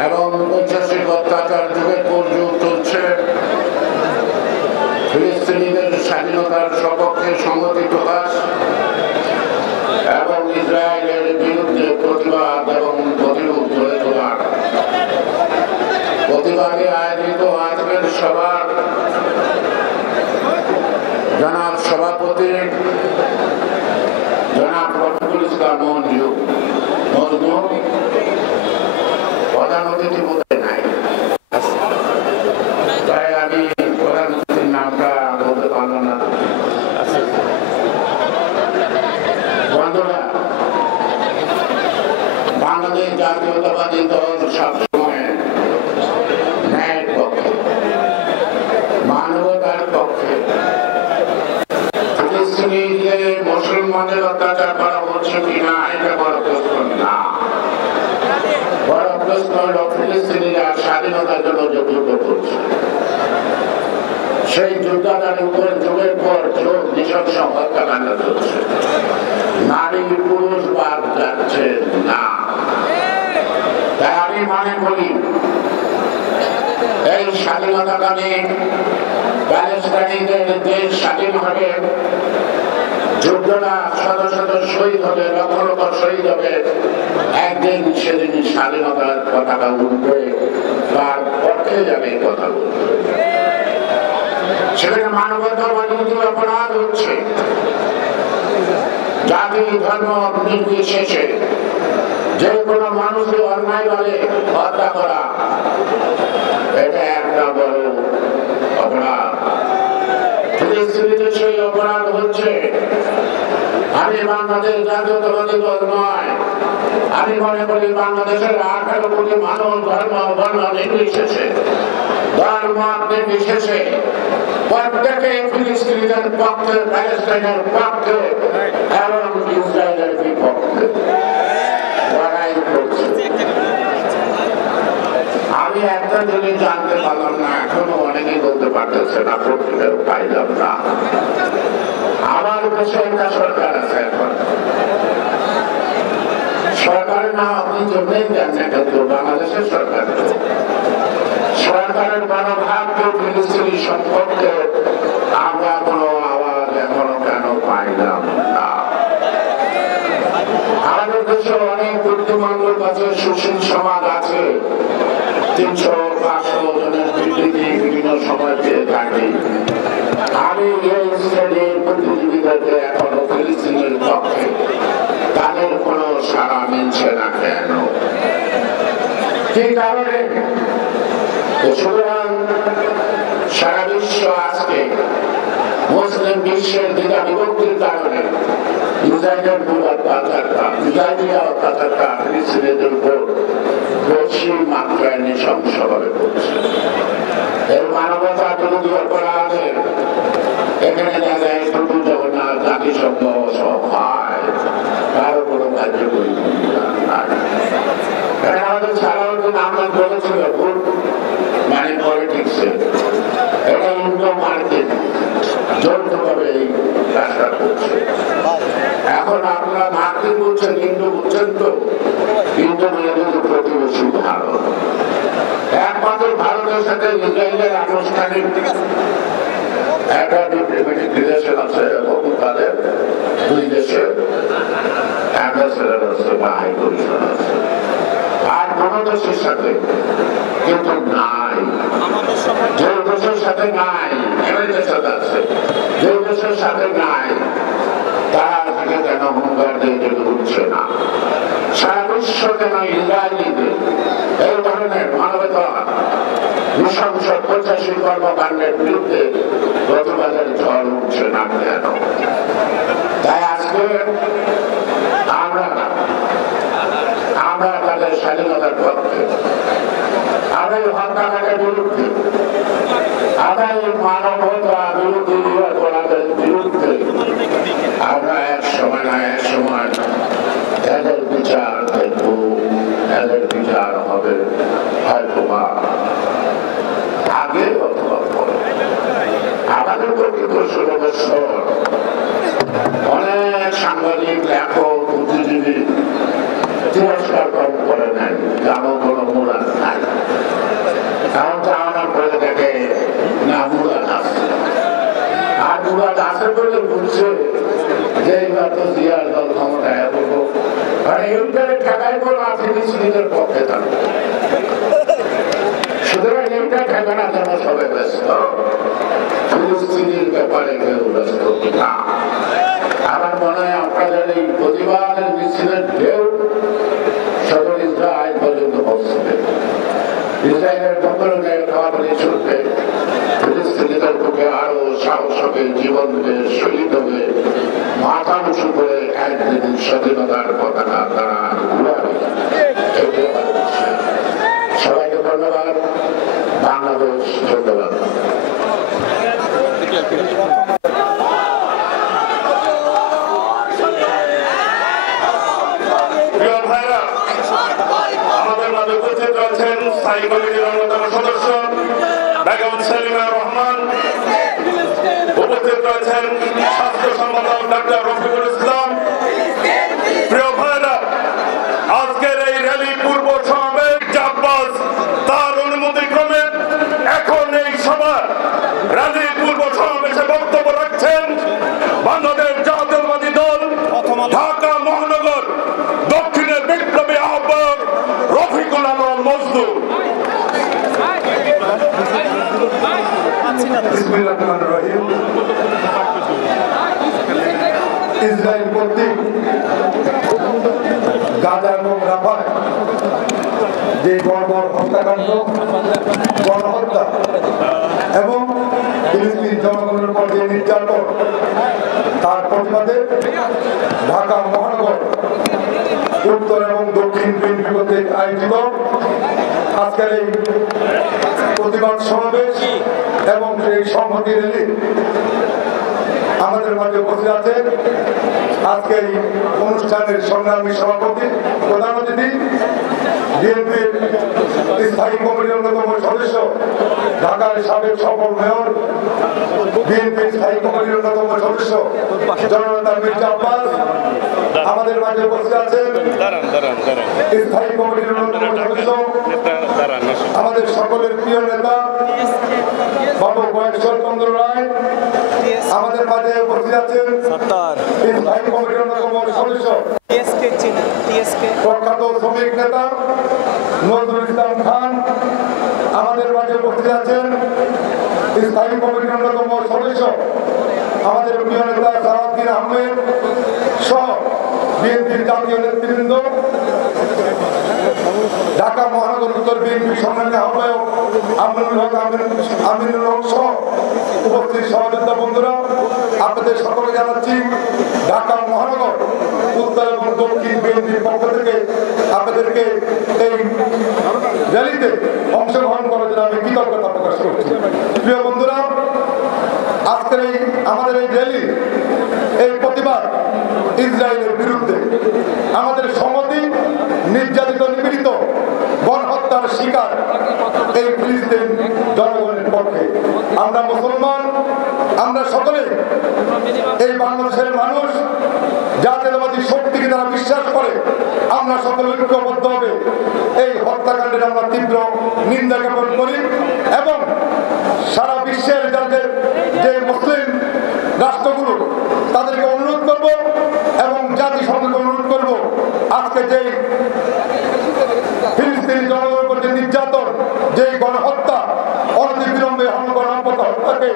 এবং ঐতিহাসিক অত্যাচার যুগের পর যুগ চলছে। ফিলিস্তিনিদের স্বাধীনতার সপক্ষে সংহতি প্রকাশ এবং ইসরায়েলের বিরুদ্ধে প্রতিবাদ এবং প্রতিরোধ গড়ে তোলার প্রতিবাদে আয়োজিত আজকের সভার জনাব সভাপতি জনাব রফিকুল ইসলাম মজনু, প্রধান অতিথি বোধহয় নাই, তাই আমি প্রধান অতিথির নামটা বলতে পারলাম না। বন্ধুরা, বাংলাদেশ জাতীয়তাবাদী দল সবসময় ন্যায়ের পক্ষে, মানবতার পক্ষে। ফিলিস্তিনিদের মুসলমানদের অত্যাচার করা হচ্ছে কিনা এটা বড় প্রশ্ন না, বড় প্রশ্ন হল ফিলিস্তিনিরা স্বাধীনতার জন্য যুদ্ধ করছে। সেই যোদ্ধাদের উপর যুগের পর যুগ নৃশংস হত্যাকাণ্ড চলছে। নারী পুরুষ বাদ যাচ্ছে না। তাই আমি মনে করি এই স্বাধীনতাকালে প্যালেস্টাইনিদের দেশ স্বাধীন হবে, যোদ্ধারা শত শত শহীদ হবে, লক্ষ লক্ষ শহীদ হবে, একদিন সেদিন স্বাধীনতার পতাকা উঠবে, তার পক্ষে যাবে কথা বলবে। সেখানে মানবতার অনীতি অপরাধ হচ্ছে, জাতি ধর্ম নির্বিশেষে যে কোনো মানুষকে অন্যায়ভাবে হত্যা করা, এটা একটা বড় অপরাধ। ফিলিস্তিনিতে সেই অপরাধ হচ্ছে। আমি বাংলাদেশ জাতীয়তাবাদী দল নয়, আমি মনে করি বাংলাদেশের 18 কোটি মানুষ ধর্ম বর্ণ নির্বিশেষে, ধর্ম নির্বিশেষে প্রত্যেকে ফিলিস্তিনিদের পক্ষে, প্যালেস্টাইনের পক্ষে এবং ইসরায়েলের বিপক্ষে লড়াই করছে। আমি একটা জিনিস জানতে পারলাম না, এখনো অনেকেই বলতে পারতেছে না, পত্রিকায় পাইলাম না। আমার দেশে একটা সরকার আছে, এখন সরকারের নাম আপনি জন্যই জানেন, কিন্তু বাংলাদেশের সরকার সরকারের মনোভাবকে ফিলিস্তিনি সম্পর্কে আমরা কোনো আওয়াজ এখনো কেন পাইলাম না। আমাদের দেশে অনেক বুদ্ধিমানদের কাছে সুশীল সমাজ আছে, 300-500 জনের বিবৃতি বিভিন্ন সময় পেয়ে থাকি। আমি এই শ্রেণীর বুদ্ধিজীবীদেরকে এখনো ফিলিস্তিনের পক্ষে তাদের কোনো সাড়া মিলছে না কেন, কি কারণে? সুতরাং সারা বিশ্ব আজকে মুসলিম বিশ্বের দ্বিধা বিভক্তির কারণে ইসরায়েলের ইসরায়েলি অত্যাচারটা ফিলিস্তিনিদের উপর বেশি মাত্রায় নৃশংসভাবে করছে। এর মানবতা বিরোধী অপরাধের এখানে জায়গায় শুধু জগন্নাথ জাতিসংঘ সভায় কারো কোনো কার্যকরী ভূমিকা নাই। এখানে আমাদের সাধারণত আমরা বলেছিল মানে পলিটিক্সে এটা ইন্ডো মার্কেট যৌথভাবে এই কাজটা করছে। এখন আপনারা মার্কিন বলছেন ইন্ডো বলছেন, তো ইন্ডো মানে কিন্তু প্রতিবেশী ভারত। একমাত্র ভারতের সাথে ইসরায়েলের আনুষ্ঠানিক একটা ডিপ্লোম্যাটিক রিলেশন আছে এবং তাদের দুই দেশের অ্যাম্বাসেডর আছে বা হাই কমিশন আছে, আর কোন দেশের সাথে কিন্তু নাই। যে দেশের সাথে নাই আমেরিকার সাথে আছে, যে দেশের সাথে নাই তারা থেকে যেন হুঙ্কার দিয়ে যেতে উঠছে না। সারা বিশ্ব যেন ইসরায়েলিদের এই ধরনের মানবতা নৃশংস পঁচাশি কর্মকাণ্ডের বিরুদ্ধে প্রতিবাদের ঝড় উঠছে না কেন? তাই আজকে আমরা তাদের স্বাধীনতার পক্ষে, আমরা এই হত্যাকাণ্ডের বিরুদ্ধে, আমরা এই মানবতা বিরোধী অপরাধের বিরুদ্ধে আমরা এক সময় না এক সময় এদের বিচার দেখব, এদের বিচার হবে হয়তো বা আগে অথবা পরে। আমাদের প্রকৃত 16 বছর অনেক সাংবাদিক, লেখক, বুদ্ধিজীবী তিরস্কার কম করে নেন, কারো কোনো মূল্যায়ন নাই। কারণ চাওয়ানোর পরে দেখে না মূল্যায়ন আছে, আর মূল্যায়ন আছে বলে বুঝছে যে এইবার তো জিয়ার দল ক্ষমতায় বলবো, কারণ এইটারে ঠেকাই বলো ফিলিস্তিনিদের পক্ষে থাকবে। সুতরাং এইটা ঠেকানোর জন্য সবাই ব্যস্ত, ফিলিস্তিনির ব্যাপারে কেউ ব্যস্ত না। আমার মনে হয় আপনাদের এই প্রতিবাদের মিছিলের ঢেউ সদর ইসরায়েল পর্যন্ত পৌঁছবে। ইসরায়েলের দখলে খাওয়াবানি চলবে, ফিলিস্তিনিদের পক্ষে আরো সাহস হবে, জীবন হবে, শহীদ হবে, মাথা উঁচু করে একদিন স্বাধীনতার পতাকা তারা উড়াবে। সবাইকে ধন্যবাদ। বাংলাদেশ ধন্যবাদ। আমাদের মাঝে উপস্থিত রয়েছেন স্থায়ী কমিটির অন্যতম সদস্য বেগম সেলিমা রহমান, উপস্থিত রয়েছেন স্বাস্থ্য সম্পাদক ডাক্তার রফিকুল ইসলাম। প্রিয় ভাইরা, আজকের এই র্যালি পূর্ব সমাবেশ জাব্বাস তার অনুমতি ক্রমে এখন এই সভার র্যালি পূর্ব সমাবেশে বক্তব্য রাখছেন বাংলাদেশ জাতীয়তাবাদী দল ঢাকা মহানগর দক্ষিণের বিপ্লবী আহ্বায়ক রফিকুল আলম মজনু। ইসরায়েল কর্তৃক গাজা এবং রাফায় যে বর্বর হত্যাকাণ্ড, গণহত্যা এবং ফিলিস্তিন জনগণের উপর যে নির্যাতন, তার প্রতিবাদে ঢাকা মহানগর উত্তর এবং দক্ষিণ বিএনপি কর্তৃক আয়োজিত আজকের এই প্রতিবাদ সমাবেশ এবং এই সংহতি র্যালি আমাদের মাঝে উপস্থিত আছেন আজকে এই অনুষ্ঠানের সংগ্রামী সভাপতি, প্রধান অতিথি, বিএনপির স্থায়ী কমিটির অন্যতম সদস্য, ঢাকার সাবেক সফল মেয়র, বিএনপির স্থায়ী কমিটির অন্যতম সদস্য জননেতা মির্জা আব্বাস। আমাদের মাঝে উপস্থিত আছেন স্থায়ী কমিটির অন্যতম সদস্য, আমাদের সকলের প্রিয় নেতা বাবু কয়েকশোর চন্দ্র রায়। আমাদের মাঝে উপস্থিত আছেন স্থায়ী কমিটির অন্যতম সদস্য প্রখ্যাত শ্রমিক নেতা নজরুল ইসলাম খান। আমাদের মাঝে উপস্থিত আছেন স্থায়ী কমিটির অন্যতম সদস্য আমাদের প্রিয় নেতা সালাউদ্দিন আহমেদ সহ বিএনপির জাতীয় নেতৃবৃন্দ, ঢাকা মহানগর উত্তর বিএনপি সংগ্রামী আহ্বায়ক আমিনুল হক সহ উপস্থিত সহযোদ্ধা বন্ধুরা, আপনাদের সকলে জানাচ্ছি ঢাকা মহানগর উত্তর এবং দক্ষিণ বিএনপি আপনাদেরকে এই র্যালিতে অংশগ্রহণ করার জন্য আমি কৃতজ্ঞতা প্রকাশ করছি। প্রিয় বন্ধুরা, আজকের এই আমাদের এই র্যালি, এই প্রতিবাদ ইসরায়েলের বিরুদ্ধে, আমাদের সংহতি নির্যাতিত নিপীড়িত গণহত্যার শিকার এই ফিলিস্তিন জনগণের পক্ষে। আমরা মুসলমান, আমরা সকলে এই বাংলাদেশের মানুষ জাতীয়তাবাদী শক্তিকে যারা বিশ্বাস করে, আমরা সকলে ঐক্যবদ্ধ হবে এই হত্যাকাণ্ডের আমরা তীব্র নিন্দা জ্ঞাপন করি এবং সারা বিশ্বের যাদের যে মুসলিম রাষ্ট্রগুলো তাদেরকে অনুরোধ করব এবং জাতিসংঘকে অনুরোধ করব আজকে যে ফিলিস্তিনি জনগণের উপর যে নির্যাতন, যে গণহত্যা, অনতিবিলম্বে হত্যাকে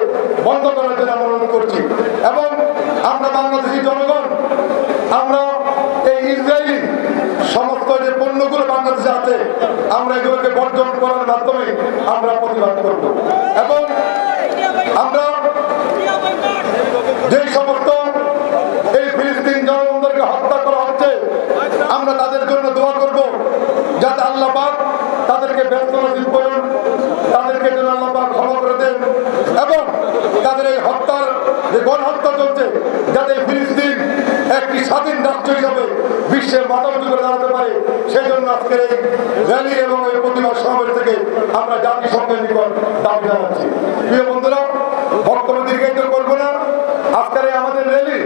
বন্ধ করার জন্য আমরা অনুরোধ করছি। এবং আমরা বাংলাদেশি জনগণ, আমরা এই ইসরায়েলি সমস্ত যে পণ্যগুলো বাংলাদেশে আছে আমরা এগুলোকে বর্জন করার মাধ্যমে আমরা প্রতিবাদ করব এবং আমরা যে সমস্ত এই ফিলিস্তিন জনগণদেরকে হত্যা করা হচ্ছে আমরা তাদের জন্য দোয়া করব যাতে আল্লাহ পাক তাদেরকে ব্যস্ত নসিব করুন, তাদেরকে যেন আল্লাহ পাক ক্ষমা করে দেন এবং তাদের এই হত্যার যে গণহত্যা চলছে যাতে ফিলিস্তিন একটি স্বাধীন রাষ্ট্র হিসাবে বিশ্বের মাথাউঁচু করে দাঁড়াতে পারে, সেই জন্য আজকের এই র্যালি এবং এই প্রতিবাদ সমাবেশ থেকে আমরা জাতিসংঘের নিকট দাবি জানাচ্ছি। প্রিয় বন্ধুরা, বক্তব্য দীর্ঘায়িত করবো না। আজকের আমাদের র্যালি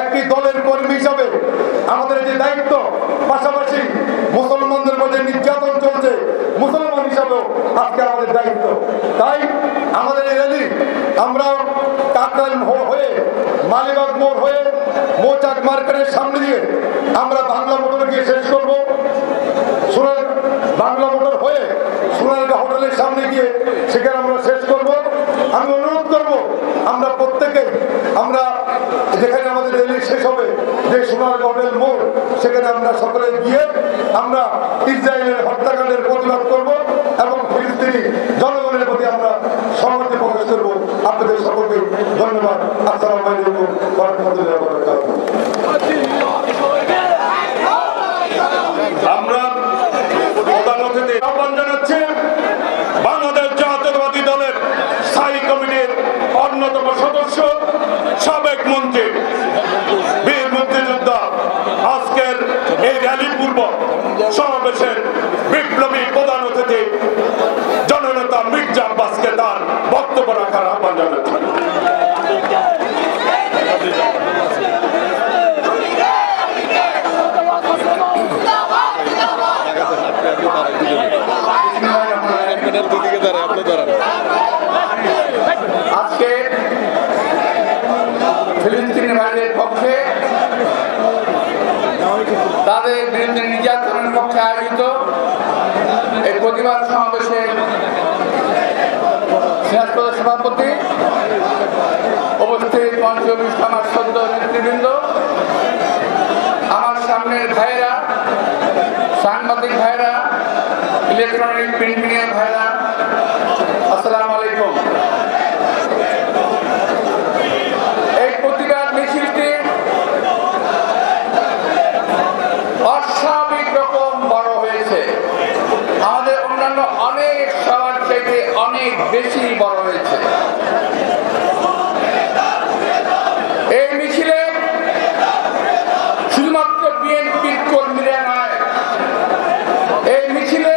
একটি দলের কর্মী হিসাবে আমাদের যে দায়িত্ব, পাশাপাশি মুসলমানদের মধ্যে নির্যাতন চলছে, মুসলমান হিসাবেও আজকে আমাদের দায়িত্ব। তাই আমাদের এই র্যালি আমরা কাকরাইল হয়ে মালিবাগ মোড় হয়ে মৌচাক মার্কেটের সামনে দিয়ে আমরা বাংলা মোটরে গিয়ে শেষ করবো। বাংলা মোটর হয়ে সোনারগাঁ হোটেলের সামনে গিয়ে সেখানে আমরা শেষ করব। আমি অনুরোধ করব আমরা প্রত্যেকে, আমরা যেখানে আমাদের র্যালি শেষ হবে যে সোনারগাঁ হোটেল মোড়, সেখানে আমরা সকলে গিয়ে আমরা ইসরায়েলের হত্যাকাণ্ডের প্রতিবাদ করব এবং ফিলিস্তিনি জনগণের প্রতি আমরা সংহতি প্রকাশ করব। আপনাদের সকলকে ধন্যবাদ। আসসালামু আলাইকুম ওয়া রাহমাতুল্লাহি ওয়া বারাকাতুহু। আমরা প্রধান অতিথি আহ্বান জানাচ্ছি বাংলাদেশ জাতীয়তাবাদী দলের স্থায়ী কমিটির অন্যতম সদস্য, সাবেক মন্ত্রী, বীর মুক্তিযোদ্ধা, আজকের এই র্যালি পূর্ব সমাবেশের বিপ্লবী প্রধান অতিথি জননেতা মির্জা আব্বাসকে তার বক্তব্য রাখার আহ্বান জানাচ্ছি। আজকে ফিলিস্তিনি ভাইদের পক্ষে, তাদের বিরুদ্ধে নির্যাতনের পক্ষে আয়োজিত এই প্রতিবাদ সমাবেশে সিরাজগঞ্জের সভাপতি, উপস্থিত পঞ্চবিশ আমার সদ্য নেতৃবৃন্দ, আমার সামনের ভাইয়েরা, সাংবাদিক ভাইয়েরা, ইলেকট্রনিক প্রিন্ট মিডিয়া ভাইয়েরা, আসসালামু আলাইকুম। এই প্রতিবাদ মিছিলটি অস্বাভাবিক রকম বড় হয়েছে, আমাদের অন্যান্য অনেক সবার চাইতে অনেক বেশি বড় হয়েছে। এই মিছিলে শুধুমাত্র বিএনপির কর্মীরা নয়, এই মিছিলে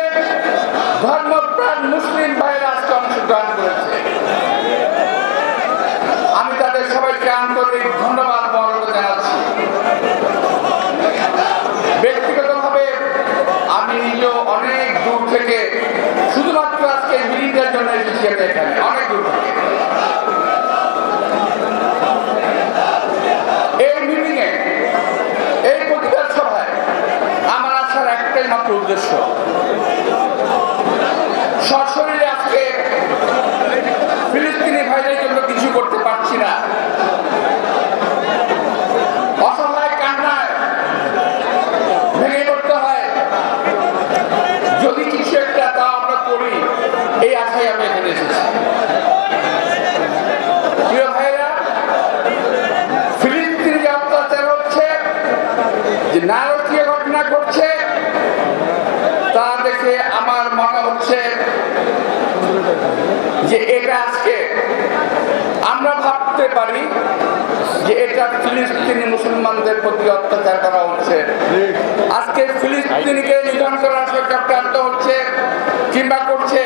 ধর্মপ্রাণ মুসলিম ভাইরা আজকে অংশগ্রহণ করেছে। আমি তাদের সবাইকে আন্তরিক ধন্যবাদ মহরত জানাচ্ছি। ব্যক্তিগতভাবে আমি নিজেও অনেক দূর থেকে শুধুমাত্র আজকে মিটিংটার জন্য এসেছি এখানে, অনেক দূর থেকে। এই মিটিংয়ে, এই প্রতিবাদ সভায় আমার আসার একটাই মাত্র উদ্দেশ্য, সশরীরে আজকে ফিলিস্তিনি ভাইদের জন্য কিছু করতে পারছি না, অসহায় কান্নায় ভেঙে পড়তে হয়, যদি কিছু একটা তা আমরা করি, এই আশায় আমি এখানে এসেছি। প্রিয় ভাইরা, ফিলিস্তিনি যে অত্যাচার হচ্ছে, যে নারকীয় ঘটনা ঘটছে, হচ্ছে যে এটা আজকে আমরা ভাবতে পারি যে এটা ফিলিস্তিনি মুসলমানদের প্রতি অত্যাচার করা হচ্ছে, আজকে ফিলিস্তিনিকে নিধন করার চক্রান্ত হচ্ছে কিংবা করছে,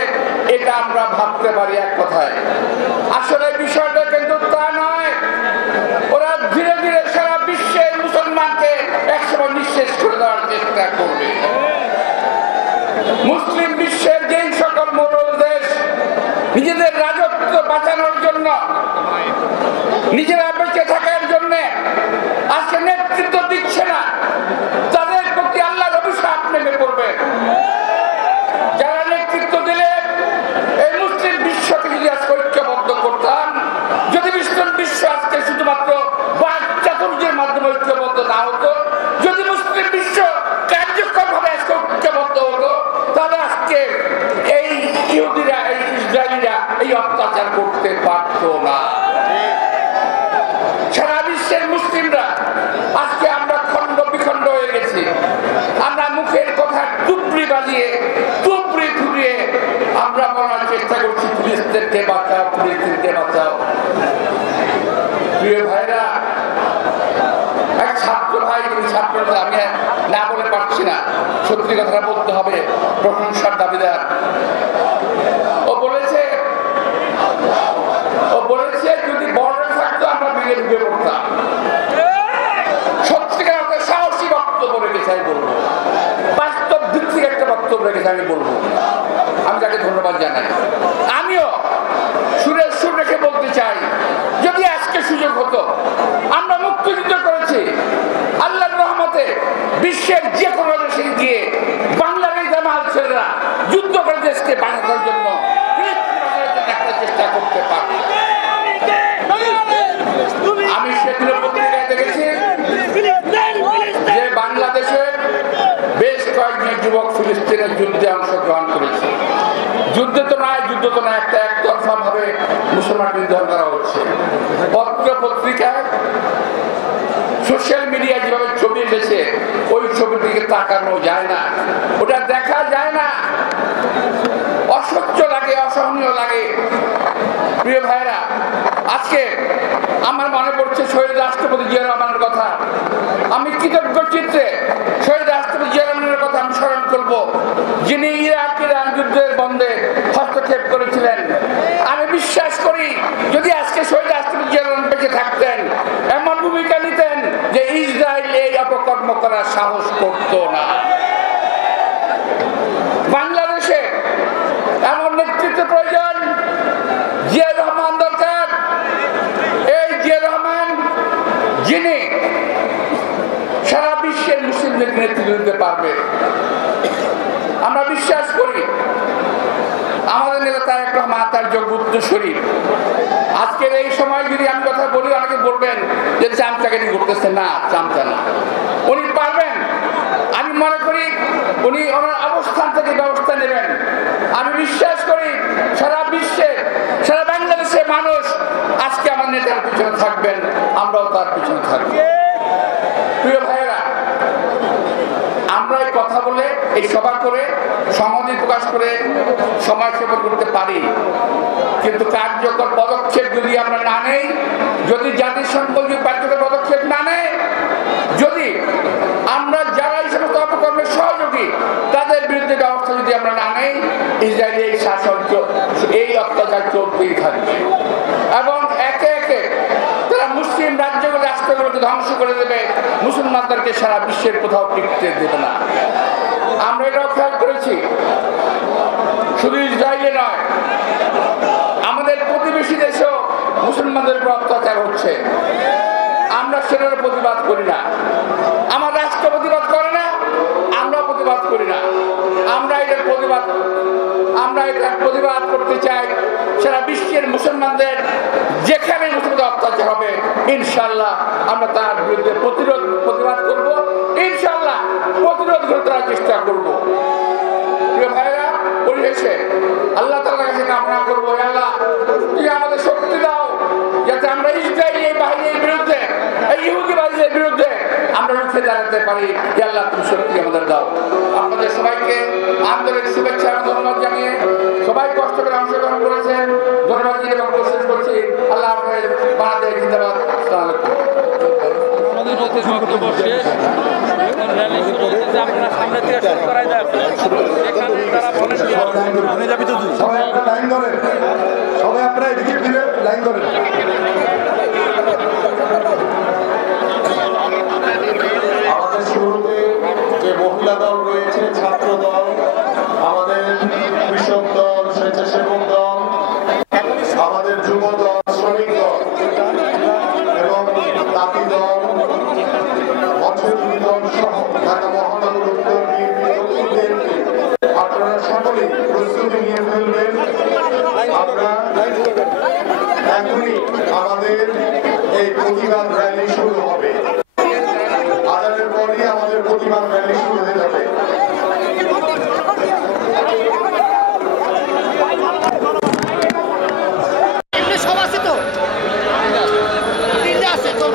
এটা আমরা ভাবতে পারি এক কথায়। আসলে বিষয়টা কিন্তু তা নয়। ওরা ধীরে ধীরে সারা বিশ্বের মুসলমানকে একসময় নিঃশেষ করে দেওয়ার চেষ্টা করবে। মুসলিম বিশ্বের যেই সকল মোড়ল দেশ নিজেদের রাজত্ব বাঁচানোর জন্য, নিজেরা বেঁচে থাকার জন্য আজকে নেতৃত্ব দিচ্ছে না, তাদের প্রতি আল্লাহর অভিশাপ নেমে পড়বে। যারা নেতৃত্ব দিলে এই মুসলিম বিশ্বকে যদি আজকে ঐক্যবদ্ধ করতাম, যদি মুসলিম বিশ্ব আজকে শুধুমাত্র বাক চাতুর্যের মাধ্যমে ঐক্যবদ্ধ না হতো, যদি মুসলিম বিশ্ব কার্যকরভাবে আজকে ঐক্যবদ্ধ হতো, তাহলে আজকে এই ইহুদিরা, এই ইসরায়েলিরা এই অত্যাচার করতে পারত না। সারা বিশ্বের মুসলিমরা আজকে আমরা খণ্ড বিখণ্ড হয়ে গেছি। আমরা মুখের কথা টুপড়ি বাজিয়ে, টুপড়ি ফুটিয়ে আমরা বলার চেষ্টা করছি ফিলিস্তিনকে বাঁচাও, ফিলিস্তিনকে বাঁচাও। প্রিয় ভাইরা, এক ছাত্র ভাই, ছাত্রটা আমি না বলে পারছি না, সত্যি কথাটা বলতে হবে, প্রশংসার দাবিদার। ও বলেছে যদি বর্ডার থাকতো আমরা ভেঙে ঢুকে পড়তাম। সত্যিকার একটা সাহসী বক্তব্য রেখেছে আমি বলবো, বাস্তব ভিত্তিক একটা বক্তব্য রেখেছে আমি বলবো। আমি তাকে ধন্যবাদ জানাই। আমিও সুরের সুর রেখে বলতে চাই, যদি আজকে সুযোগ হতো, আমরা মুক্তিযুদ্ধ করেছি, আল্লাহর রহমতে বিশ্বের যে কোনো দেশে গিয়ে বাংলার এই জামাল ছেলেরা যুদ্ধ করে দেশকে বাঁচানোর জন্য একটা চেষ্টা করতে পারে। আমি সেগুলো পত্রিকায় দেখেছি যে বাংলাদেশের বেশ কয়েকজন যুবক ফিলিস্তিনের যুদ্ধে অংশগ্রহণ করেছে। যুদ্ধ তো না, একটা একতরফা ভাবে মুসলমান নিধন করা হচ্ছে। পত্র পত্রিকায়, সোশ্যাল মিডিয়ায় যেভাবে ছবি এসেছে, ওই ছবির দিকে তাকানো যায় না, ওটা দেখা যায় না, অসহ্য লাগে, অসহনীয় লাগে। প্রিয় ভাইরা, আজকে আমার মনে পড়ছে শহীদ রাষ্ট্রপতি জিয়া রহমানের কথা। আমি কৃতজ্ঞ চিত্রে শহীদ রাষ্ট্রপতি জিয়া রহমানের কথা আমি স্মরণ করব, যিনি ইরাক-ইরান যুদ্ধের বন্ধে হস্তক্ষেপ করেছিলেন। আমি বিশ্বাস করি যদি আজকে শহীদ রাষ্ট্রপতি জিয়া রহমান বেঁচে থাকতেন, এমন ভূমিকা নিতেন যে ইসরায়েল এই অপকর্ম করার সাহস করত না। বাংলাদেশে এমন নেতৃত্ব প্রয়োজন, জিয়া রহমান দরকার। এই জিয়া রহমান যিনি সারা বিশ্বের মুসলিমদের নেতৃত্ব দিতে পারবে। আমরা বিশ্বাস করি আমাদের নেতা তারেক রহমান তার যোগ্য উত্তরসূরি। আজকের এই সময় যদি আমি কথা বলি, অনেকে বলবেন যে চামচাগিরি করতেছে। না, চামচা না, উনি পারবেন। আমি মনে করি উনি ওনার অবস্থান থেকে ব্যবস্থা নেবেন। আমি বিশ্বাস করি সারা বিশ্বে, সারা বাংলাদেশের মানুষ আজকে আমার নেতার পিছনে থাকবেন, আমরাও তার পিছনে থাকবো। প্রিয় ভাইয়েরা, আমরা এই কথা বলে, এই সভা করে, সংহতি প্রকাশ করে সমাজসেবা করতে পারি, কিন্তু কার্যকর পদক্ষেপ যদি আমরা না নেই, যদি জাতিসংঘ কার্যকর পদক্ষেপ না নেয়, যদি আমরা যারা এই সমস্ত অপকর্মের সহযোগী তাদের বিরুদ্ধে ব্যবস্থা যদি আমরা না নেই, ইসরায়েলি এই শাসন, এই অত্যাচার চলতেই থাকবে এবং একে একে তারা মুসলিম রাজ্যগুলো, রাষ্ট্রগুলোকে ধ্বংস করে দেবে, মুসলমানদেরকে সারা বিশ্বের কোথাও টিকতে দেবে না। আমরা এটাও খেয়াল করেছি, শুধু ইসরায়েলে নয়, আমাদের প্রতিবেশী দেশেও মুসলমানদের উপর অত্যাচার হচ্ছে। আমরা সেটার প্রতিবাদ করি না, আমার রাষ্ট্র প্রতিবাদ করে না, আমরা প্রতিবাদ করি না। আমরা এটার প্রতিবাদ করতে চাই সারা বিশ্বের মুসলমানদের, যেখানে মুসলমানদের অত্যাচার হবে ইনশাআল্লাহ আমরা তার বিরুদ্ধে প্রতিবাদ করব, ইনশাআল্লাহ প্রতিরোধ করে তার চেষ্টা করব। প্রিয় ভাইরা, পরিশেষে আল্লাহ তাআলার কাছে কামনা করবো, আল্লাহ তুমি আমাদের শক্তি দাও যাতে আমরা ইসরায়েলি বাহিনীর বিরুদ্ধে, এই ইহুদি বাহিনীর বিরুদ্ধে আমরা রুখে দাঁড়াতে পারি। আল্লাহ তুমি শক্তি আমাদের দাও। আপনাদের সবাইকে আন্তরিক শুভেচ্ছা এবং ধন্যবাদ জানিয়ে সবাই কষ্ট করে অংশগ্রহণ করেছেন, ধন্যবাদ দিয়ে এবং কোশিশ করছি। আল্লাহ হাফেজ, বাংলাদেশ জিন্দাবাদ। আসসালামু আলাইকুম। আমাদের মধ্যে বক্তব্য শেষ। এখন র্যালি শুরু হচ্ছে, আপনারা সামনে থেকে শুরু করাই যায়। এখানে তারা ভলেন্টিয়ার যাবি তো তুই সবাই আপনারা লাইন ধরেন, সবাই আপনারা এদিকে ফিরে লাইন ধরেন। আমাদের শুরুতে যে মহিলা দল রয়েছে, ছাত্র দল, আমাদের কৃষক দল, স্বেচ্ছাসেবক দল, আমাদের যুব দল, শ্রমিক দল এবং তাঁতি দল, মৎস্যজীবী দল সহ ঢাকা মহানগর উত্তর বিএনপি, আপনারা সকলেই প্রস্তুতি নিয়ে ফেলবেন। আমরা এখনই আমাদের এই প্রতিবাদ র্যালি শুরু হবে। আজানের পরই আমাদের প্রতিবাদ র্যালি শুরু হয়ে যাবে। সব আছে তো, তিনটা আছে তো।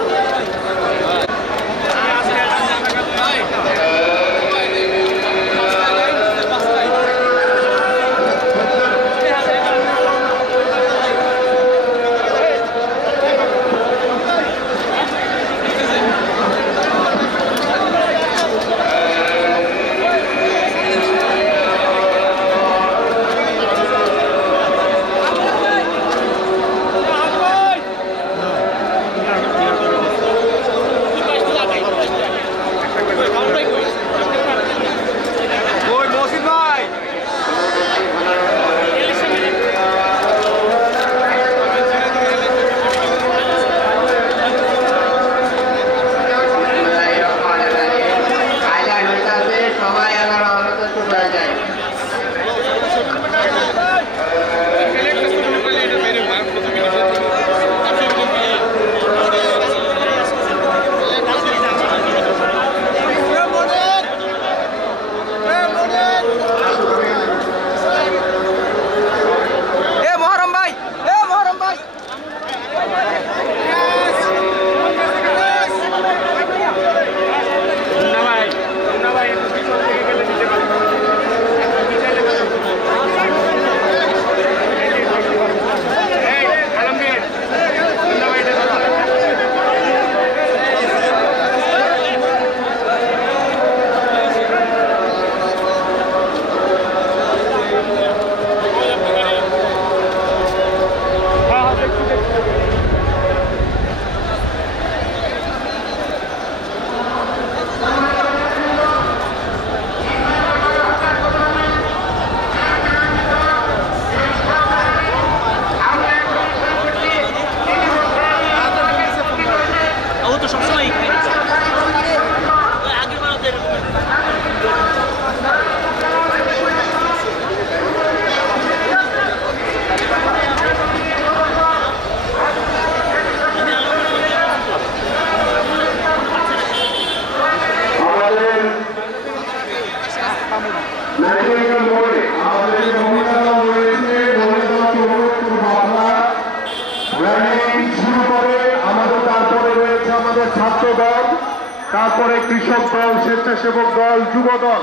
তারপরে কৃষক দল, স্বেচ্ছাসেবক দল, যুব দল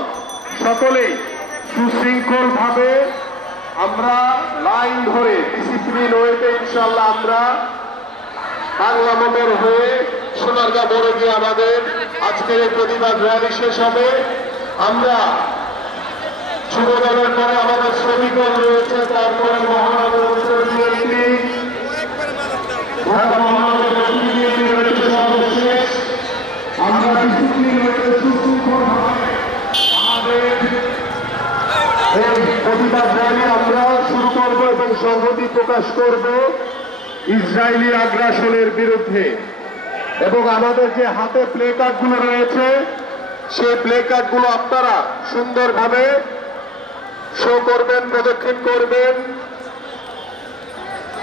সকলেই সুশৃঙ্খল ভাবে আমরা লাইন ধরে ডিসিপ্লিন ওয়েতে ইনশাআল্লাহ আমরা বাংলা মোটর হয়ে সোনারগাঁ মোড়ে গিয়ে আমাদের আজকের এই প্রতিবাদ র্যালি শেষ হবে। আমরা যুব দলের পরে আমাদের শ্রমিক দল রয়েছে, তারপরে মহানগর উত্তর বিএনপি, ঢাকা মহানগর দক্ষিণ বিএনপি রয়েছে সর্বশেষ। আমরা ডিসিপ্লিন হয়ে সুশৃঙ্খল আমাদের এই প্রতিবাদ র্যালি আমরা শুরু করব এবং সংহতি প্রকাশ করব ইসরায়েলি আগ্রাসনের বিরুদ্ধে। এবং আমাদের যে হাতে প্লে কার্ডগুলো রয়েছে সেই প্লে কার্ডগুলো আপনারা সুন্দরভাবে শো করবেন, প্রদক্ষিণ করবেন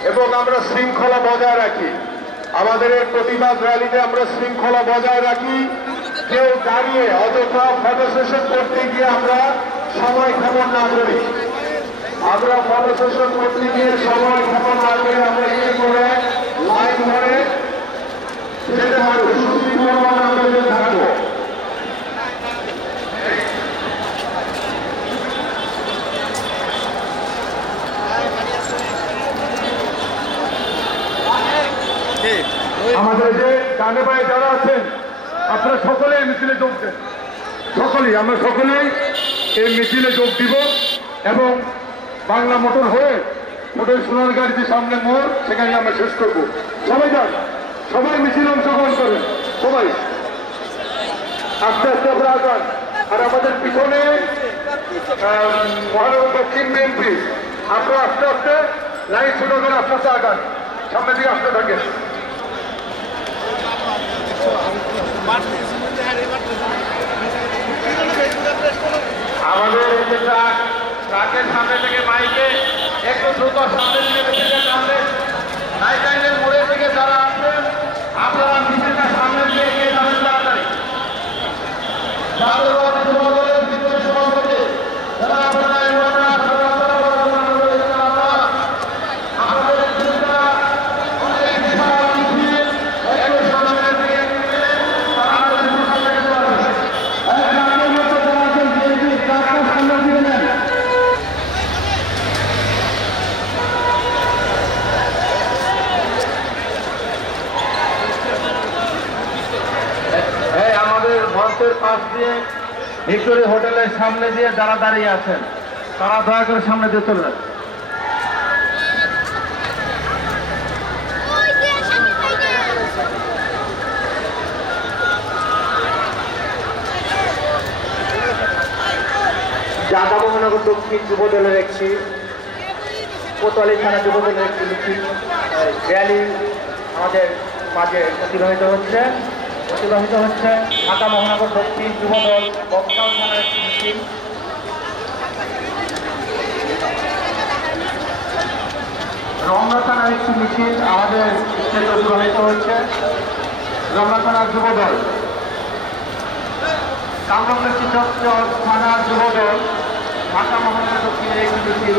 এবং আমরা শৃঙ্খলা বজায় রাখি। আমাদের এই প্রতিবাদ র্যালিতে আমরা শৃঙ্খলা বজায় রাখি। কেউ দাঁড়িয়ে অযথা ফটো সেশন করতে গিয়ে আমরা সময় ক্ষেপণ না করি। আমরা ফটো সেশন করতে গিয়ে সময় ক্ষেপণ না করে আমরা ইয়ে করে লাইন ধরে যেতে হবে, সুশৃঙ্খলভাবে আমরা থাকবো। ডানে বায়ে যারা আছেন আপনারা সকলে এই মিছিলে যোগ দেন। আমরা সকলেই এই মিছিলে যোগ দিব এবং বাংলা মোটর হয়ে মোটর সোনারগাঁর যে সামনে মোড় সেখানে আমরা শেষ করবো। সবাই যান, সবাই মিছিলে অংশগ্রহণ করেন, সবাই আস্তে আস্তে আমরা আগান। আর আমাদের পিছনে মহানগর দক্ষিণ বিএনপি, আপনারা আস্তে আস্তে লাইন ছোট করে আস্তে আস্তে আগান, সামনের দিকে আসতে থাকেন। আমাদের এই যে ট্রাকের সামনে থেকে মাইকে একটু দ্রুত সামনের দিকে মিছিলটা টানবেন। নাইটাইনের মোড়ের দিকে যারা আসবেন আপনারা মিছিলটা সামনের দিকে এগিয়ে যাবেন তাড়াতাড়ি। মঞ্চের পাশ দিয়ে ভিক্টোরি হোটেলের সামনে দিয়ে যারা দাঁড়িয়ে আছেন তারা দয়া করে সামনে দিয়ে চলবেন। ঢাকা মহানগর দক্ষিণ যুবদলের একটি কোতোয়ালি থানা যুবদলের একটি মিছিল র্যালি আমাদের মাঝে অতিবাহিত হচ্ছে। ঢাকা মহানগর দক্ষিণ যুবদল বক্তাল থানার একটি মিছিল। রমনা থানার একটি মিছিল আমাদের স্টেজে অতিবাহিত হচ্ছে। রমনা থানার যুবদল, কামরঙ্গা চিত্তর থানার যুবদল, ঢাকা মহানগর দক্ষিণের একটি মিছিল।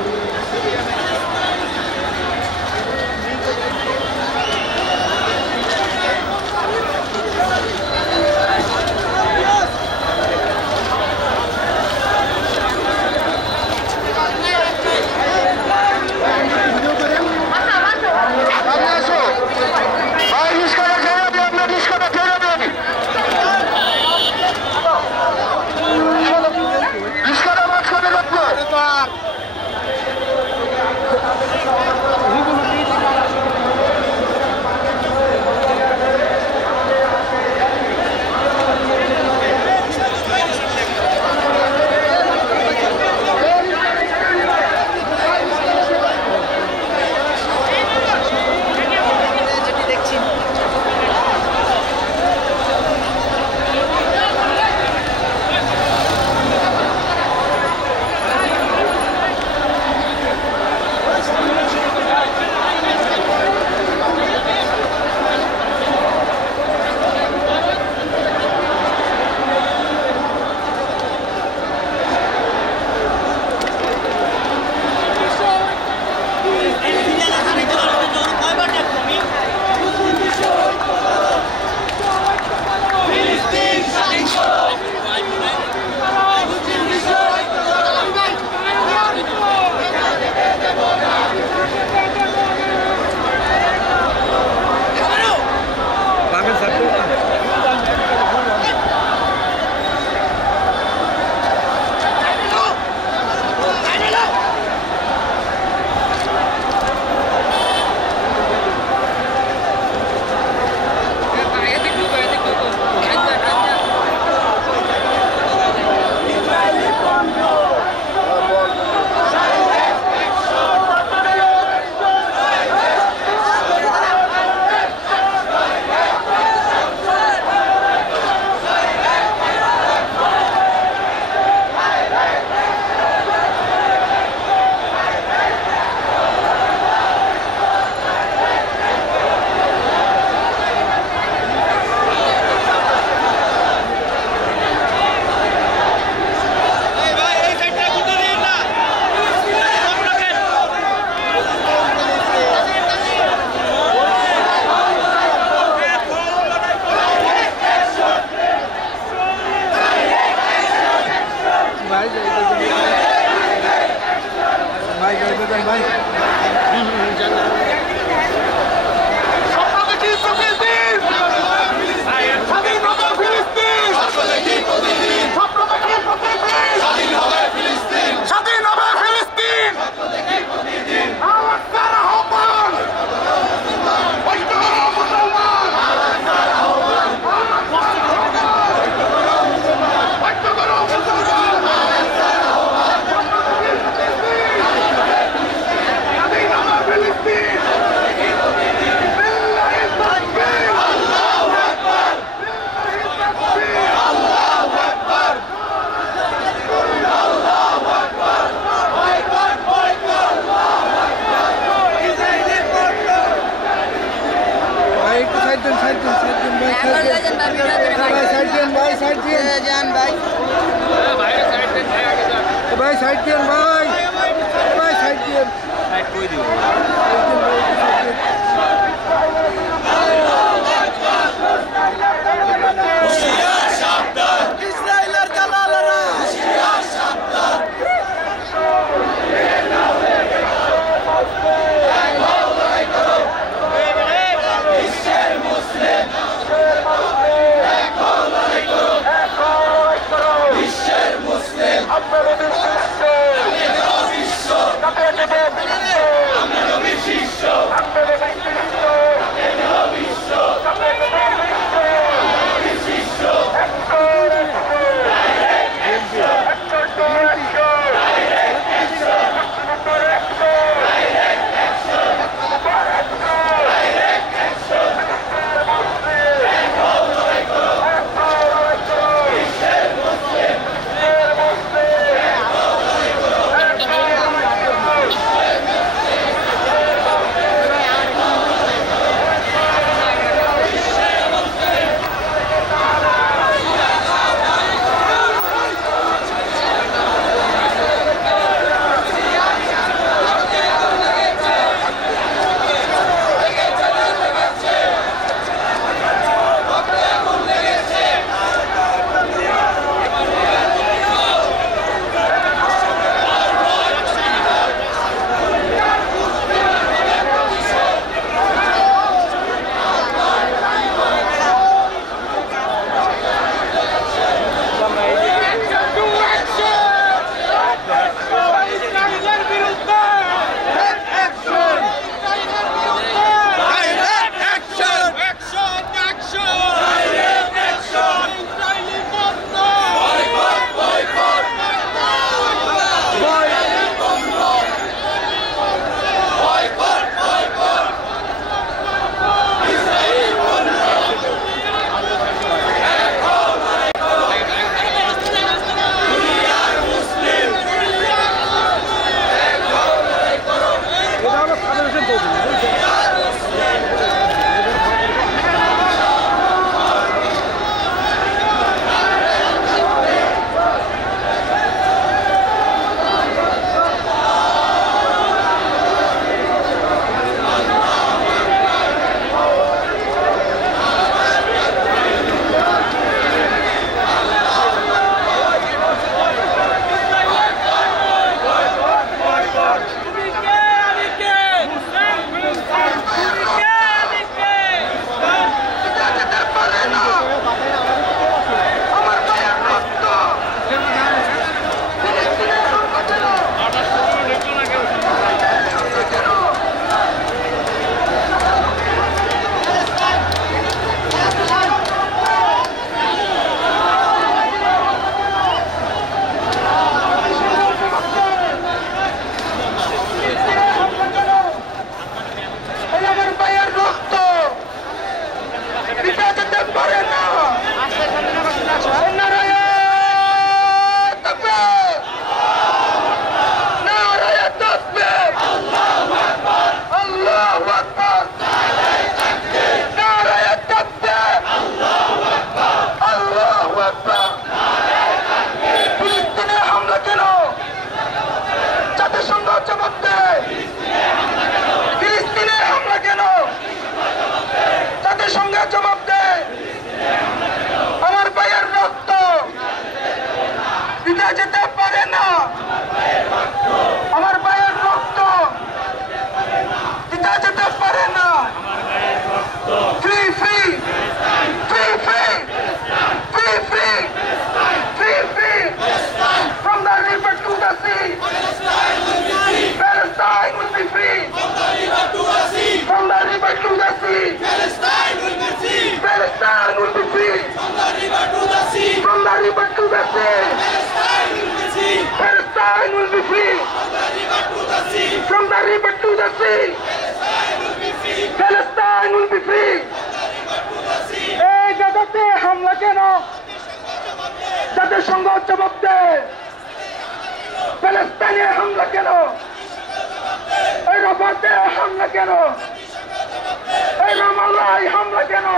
হামলা কেন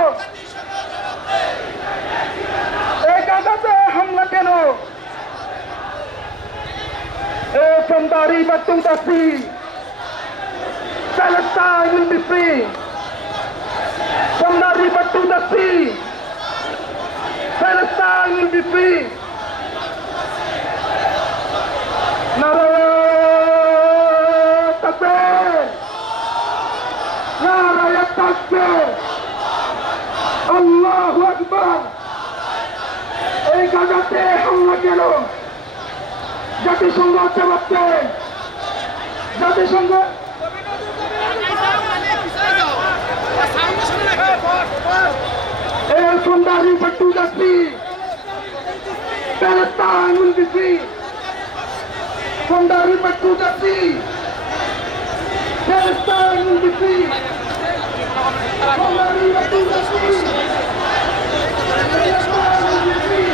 এই গাজাতে হামলা কেন? From the river to the sea, Palestine will be free. From the river to the sea, Palestine will be free. Nara Takbir, Nara Takbir, Allahu Akbar. এই গাজাতে হামলা কেন? জাতিসংঘ জবাব দেয়। জাতিসংঘ from the river to the sea, Palestine will be free. From the river to the sea, Palestine will be free. From the river to the sea, Palestine will be free.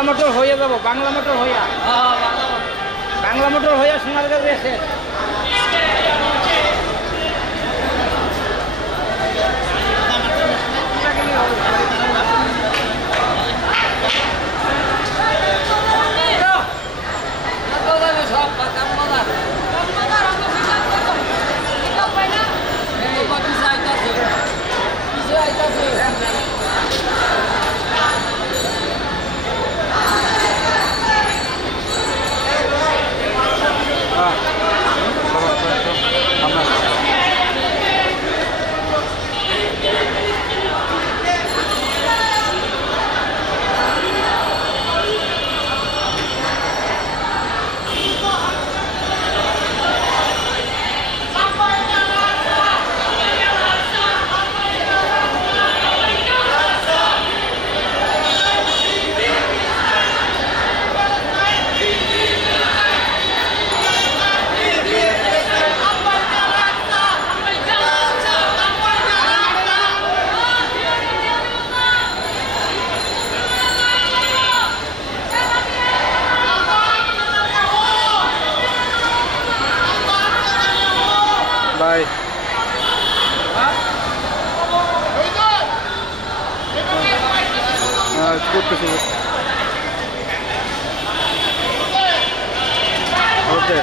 Bangla motor হয়ে যাবো, বাংলা মোটর হইয়া, বাংলা মোটর হইয়া সোনার গাছে এসে ভাই করতেছি ওকে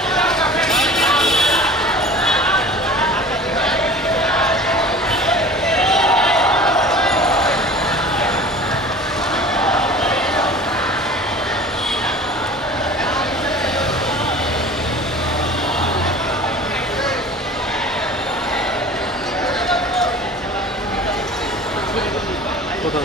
কোথাও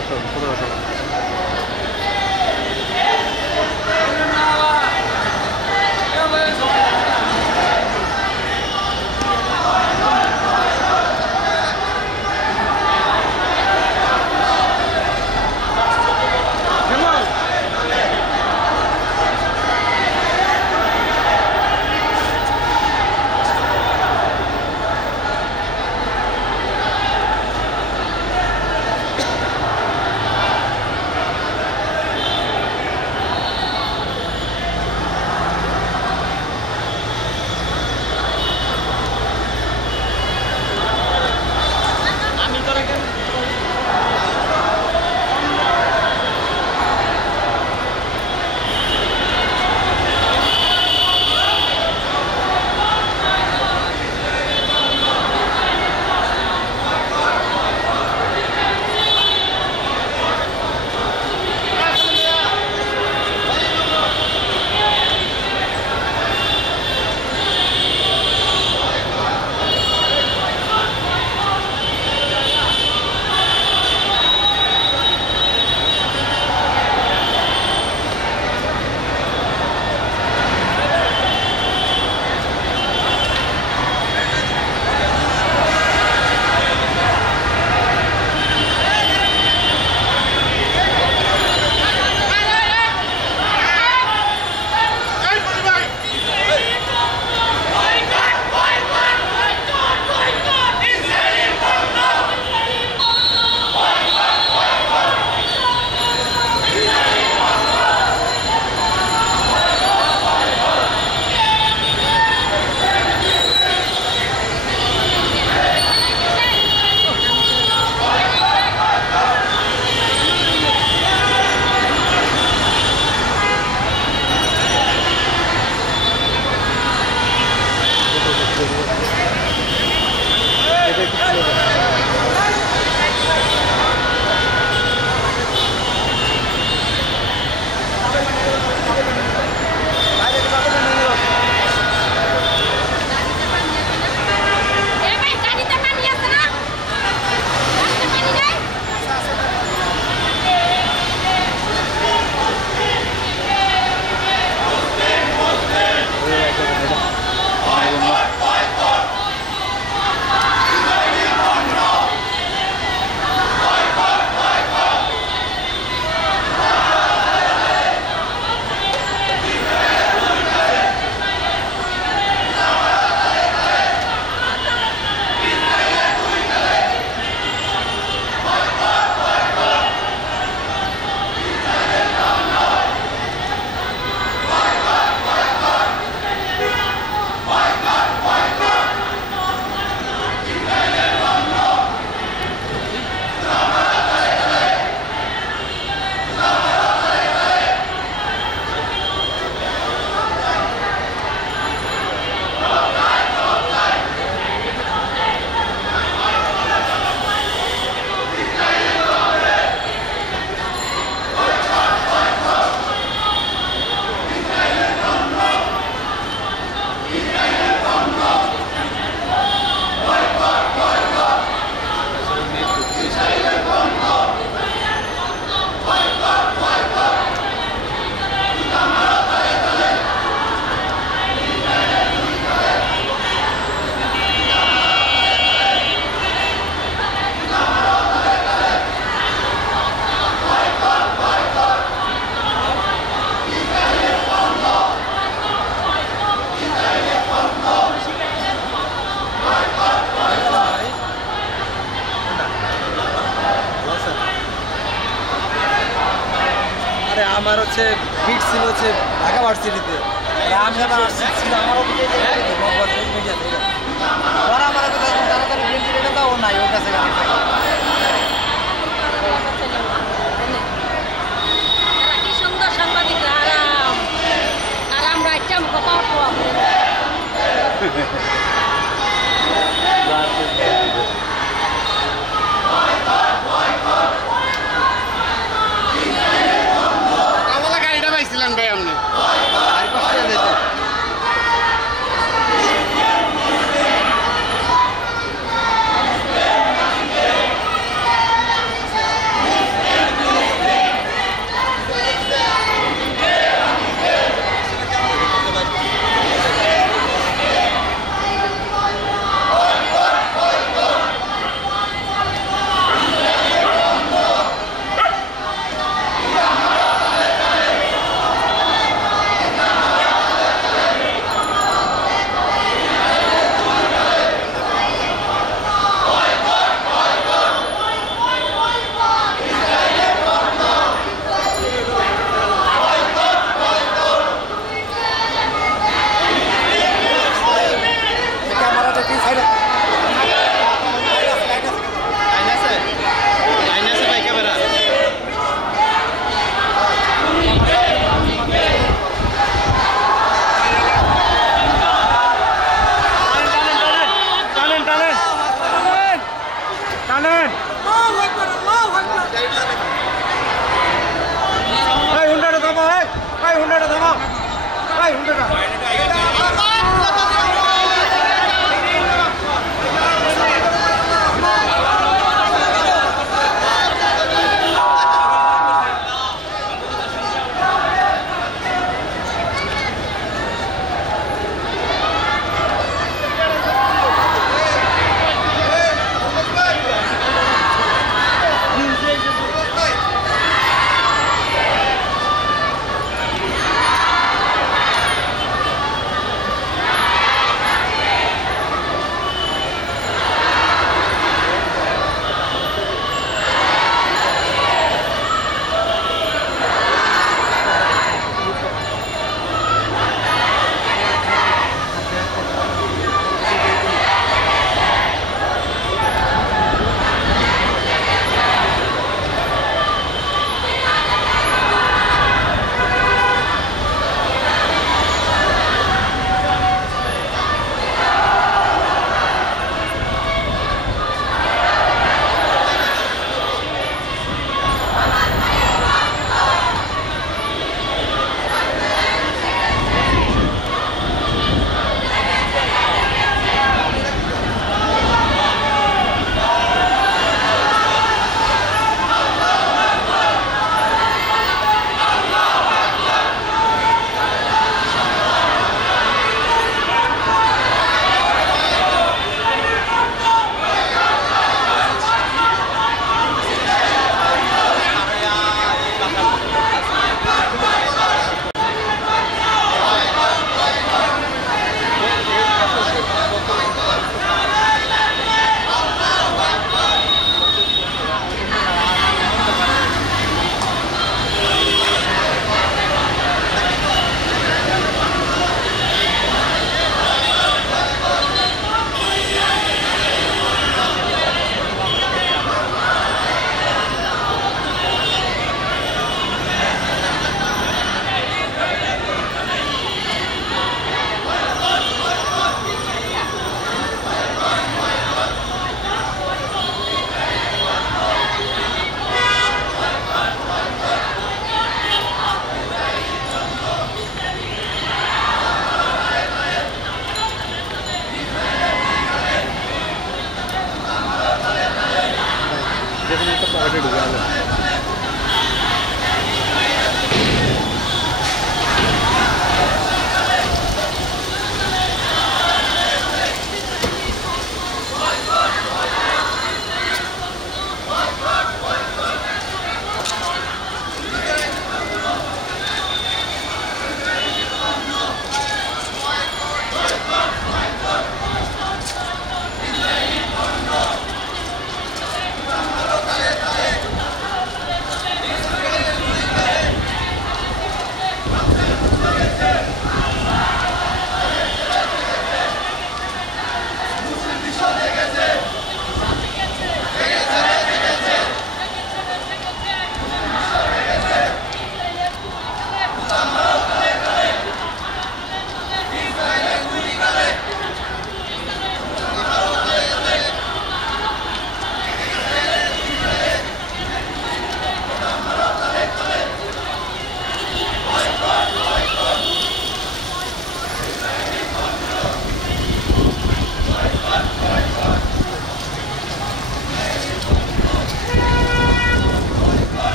আরে আমার হচ্ছে ফিট ছিল হচ্ছে ঢাকা ভার্সিটিতে আমি যখন আসছি ছিল আমার মিডিয়া থেকে ওরা আমার তাড়াতাড়ি বিএনপি রেখে দাও ও নাই ওর কাছে কি সুন্দর সাংবাদিক আরাম আরাম রাইটাম কথা গাড়িটা পাইছিলেন ভাই আপনি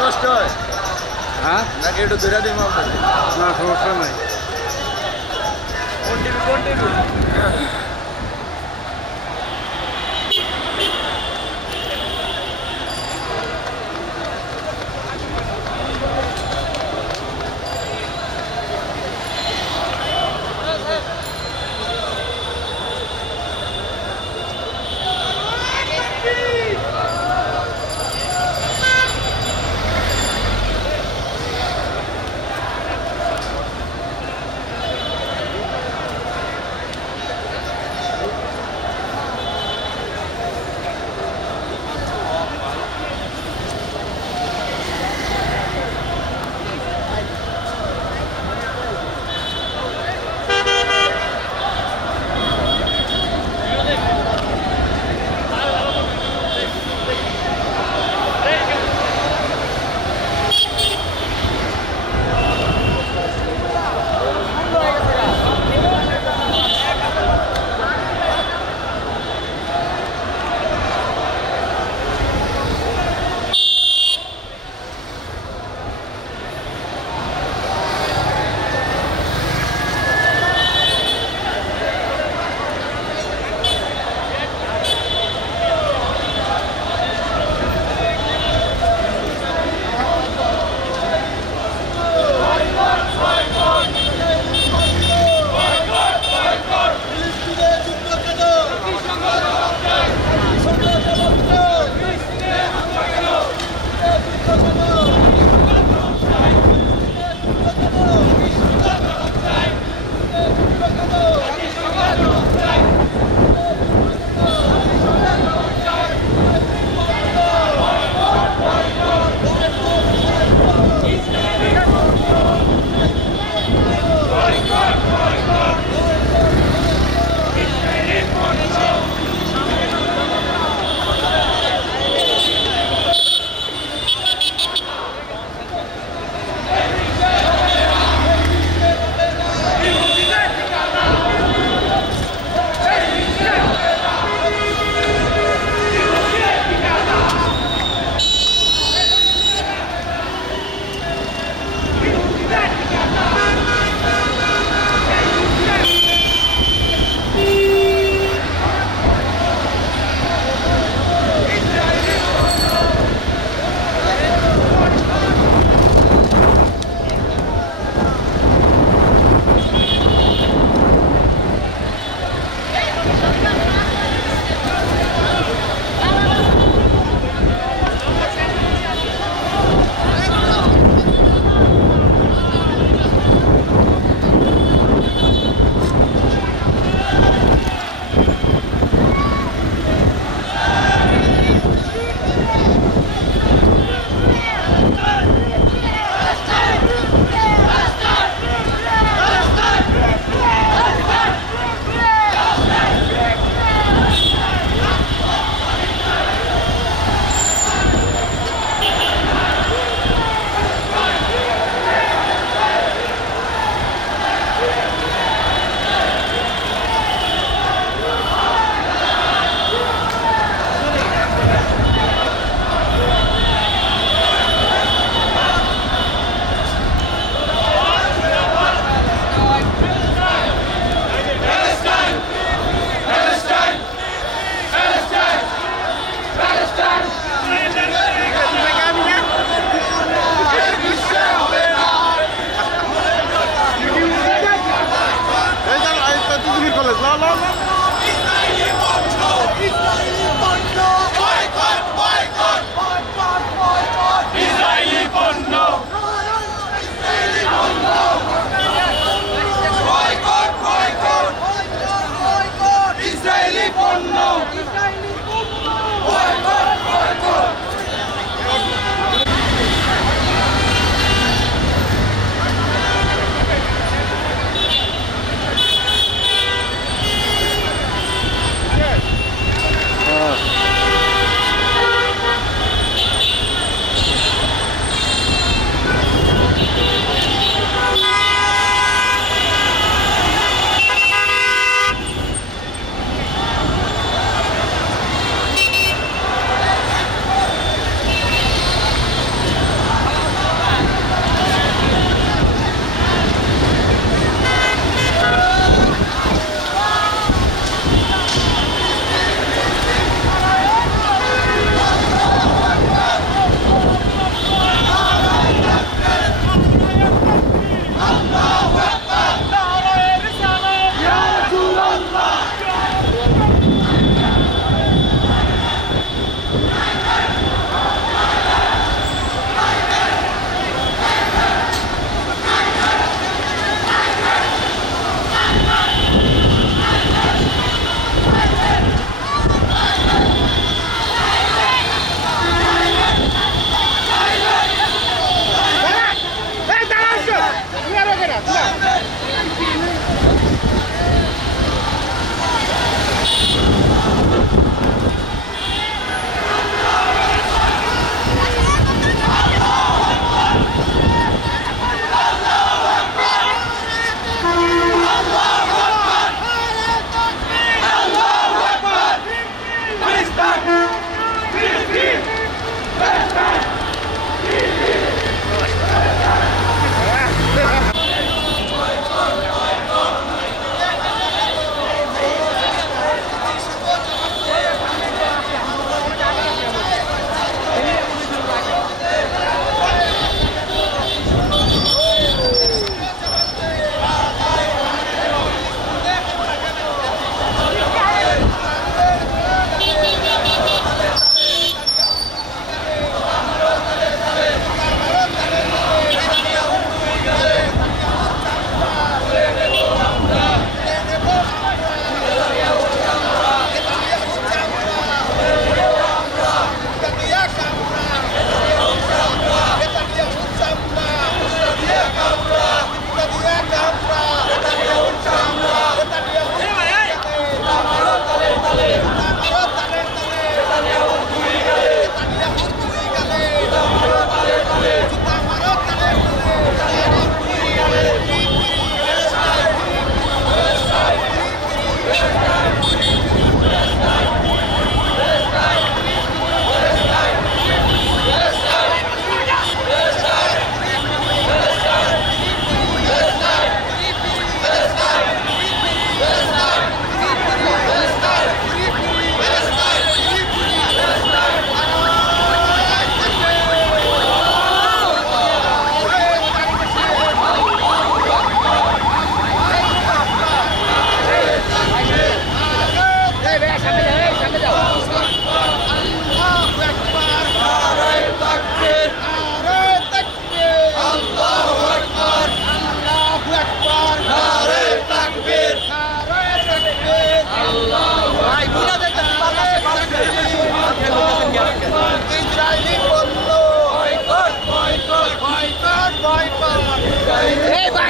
কষ্ট হয় হ্যাঁ নাকি একটু ধরে দিই না সমস্যা নাই কন্টিনিউ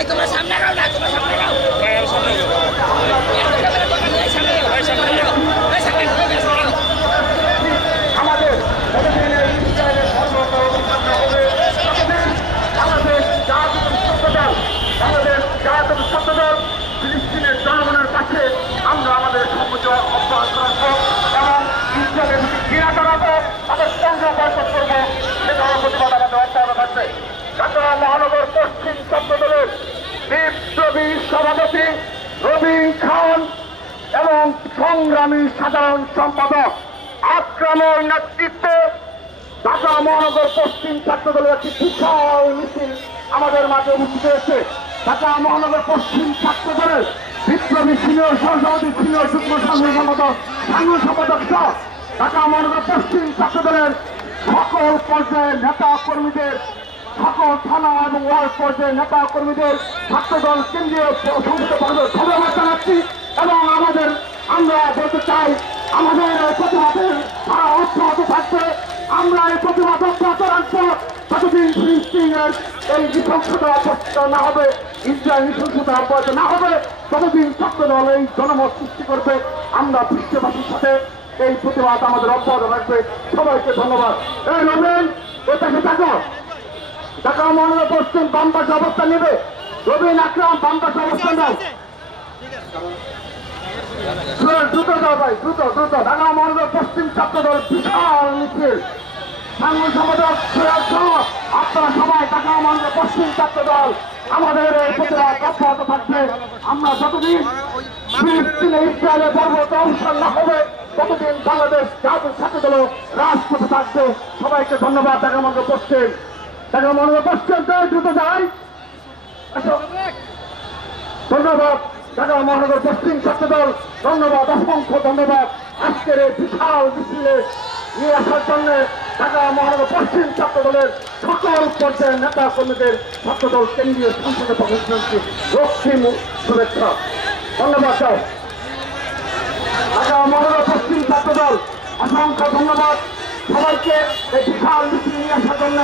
তোমরা সামনে যাও না, তোমরা সামনে যাও। আমাদের জাতীয় ছাত্রদল ফিলিস্তিনের জনগণের কাছে আমরা আমাদের সর্বোচ্চ অব্যাহত রাখবো এবং ইসরায়েলের ঘৃণা জানাবো, তাদের সঙ্গে বয়কট করবো, সেটাও প্রতিবাদ আমাদের অব্যাহত থাকবে। ঢাকা মহানগর পশ্চিম ছাত্রদলের বিপ্লবী সভাপতি রবিন খান এবং সংগ্রামী সাধারণ সম্পাদক আকরামের নেতৃত্বে ঢাকা মহানগর পশ্চিম ছাত্রদলের একটি বিশাল মিছিল আমাদের মাঝে উপস্থিত হয়েছে। ঢাকা মহানগর পশ্চিম ছাত্রদলের বিপ্লবী সিনিয়র সহসভাপতি, সিনিয়র যুগ্ম সাধারণ সম্পাদক, সাধারণ সম্পাদক সহ ঢাকা মহানগর পশ্চিম ছাত্রদলের সকল পর্যায়ের নেতা কর্মীদের, সকল থানা এবং ওয়ার্ড পর্যায়ের নেতা কর্মীদের, ছাত্রদল কেন্দ্রীয় সংসদীয় ধন্যবাদ জানাচ্ছি এবং আমরা বলতে চাই আমাদের প্রতিবাদের ধারা অব্যাহত থাকবে। আমরা এই প্রতিবাদ অব্যাহত রাখবো যতদিন ফিলিস্তিনের এই নৃশংসতা অব্যাহত না হবে, ইসরায়েল নৃশংসতা অব্যাহত না হবে, ততদিন ছাত্রদল এই জনমত সৃষ্টি করবে। আমরা বিশ্ববাসীর সাথে এই প্রতিবাদ আমাদের অব্যাহত রাখবে। সবাইকে ধন্যবাদ। এই রবিন ওটাকে থাকো, ঢাকা মহানগর পশ্চিম বাম পাশে অবস্থান নেবে। রবিন আকরাম বাম পাশে অবস্থান নাও। দ্রুত যাও ভাই, দ্রুত দ্রুত। ঢাকা মহানগর পশ্চিম ছাত্রদল বিশাল মিছিল, সাংবাদিক সম্পাদক আপনারা সবাই ঢাকা মহানগর পশ্চিম ছাত্রদল আমাদের এই প্রতিবাদ অব্যাহত থাকবে। আমরা যতদিন ফিলিস্তিনে ইসরায়েলের পর্বত অবসর না হবে ততদিন বাংলাদেশ জাতীয় ছাত্রদল রাজপথে থাকবে। সবাইকে ধন্যবাদ। ঢাকা মহানগর পশ্চিম, ঢাকা মহানগর পশ্চিম দ্রুত যাই। ধন্যবাদ ঢাকা মহানগর পশ্চিম ছাত্রদল, ধন্যবাদ, অসংখ্য ধন্যবাদ আজকের এই বিশাল মিছিলে নিয়ে আসার জন্য ঢাকা মহানগর পশ্চিম ছাত্রদলের সকল পর্যায়ের নেতা কর্মীদের ছাত্রদল কেন্দ্রীয় সংসদে প্রতিনিধি রক্তিম শুভেচ্ছা। ধন্যবাদ দাও ঢাকা মহানগর পশ্চিম ছাত্রদল, অসংখ্য ধন্যবাদ সবাইকে এই বিশাল মিছিল নিয়ে আসার জন্য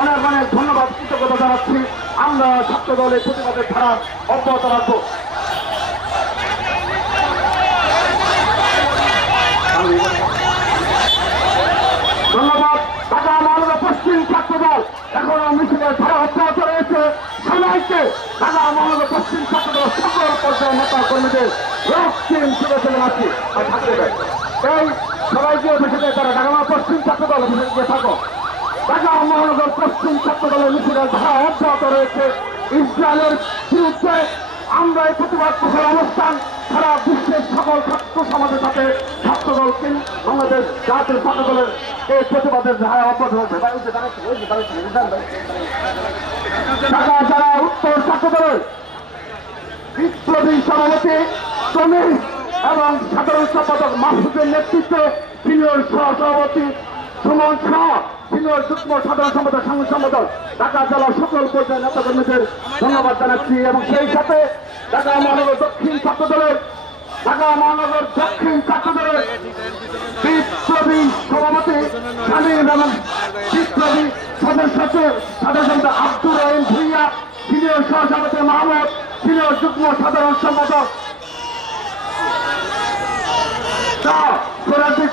অনেক অনেক ধন্যবাদ, কৃতজ্ঞতা জানাচ্ছি। আমরা ছাত্রদল এই প্রতিবাদের ধারা অব্যাহত রাখবো। ধন্যবাদ ঢাকা মহানগর পশ্চিম ছাত্রদল, এখনো মিছিলের ধারা অব্যাহত রয়েছে। সবাইকে ঢাকা মহানগর পশ্চিম ছাত্রদল সকল পর্যায়ের নেতা কর্মীদের রক্তিম শুভেচ্ছা জানাচ্ছি। আর থাকতে দেয় এই সবাইকে অফিসে তারা ঢাকা মহানগর পশ্চিম ছাত্রদল অফিসে থাকো। ঢাকা মহানগর পশ্চিম ছাত্রদলের মিছিলের ধারা অব্যাহত রয়েছে। ইসরায়েলের বিরুদ্ধে আমরা এই প্রতিবাদ প্রচার অবস্থান সারা বিশ্বের সকল ছাত্র সমাজের সাথে ছাত্রদল বাংলাদেশ জাতীয় ছাত্রদলের এই প্রতিবাদের ধারা অব্যাহত থাকবে। ঢাকা যারা উত্তর ছাত্রদলের বিপ্লবী সভাপতি শ্রমিক এবং সাধারণ সম্পাদক মাহফুজের নেতৃত্বে সিনিয়র সহসভাপতি সুমন শাহ, সিনিয়র যুগ্ম সাধারণ সম্পাদক, সাংগঠনিক সম্পাদক, ঢাকা জেলার সকল পর্যায়ের নেতা কর্মীদের ধন্যবাদ জানাচ্ছি এবং সেই সাথে ঢাকা মহানগর দক্ষিণ ছাত্রদলের বিপ্লবী সভাপতি স্বামী এবং বিপ্লবী সদস্য সাধারণ আব্দুর রহিম ভুইয়া, সিনিয়র সহসভাপতি মাহমুদ, সিনিয়র যুগ্ম সাধারণ সম্পাদক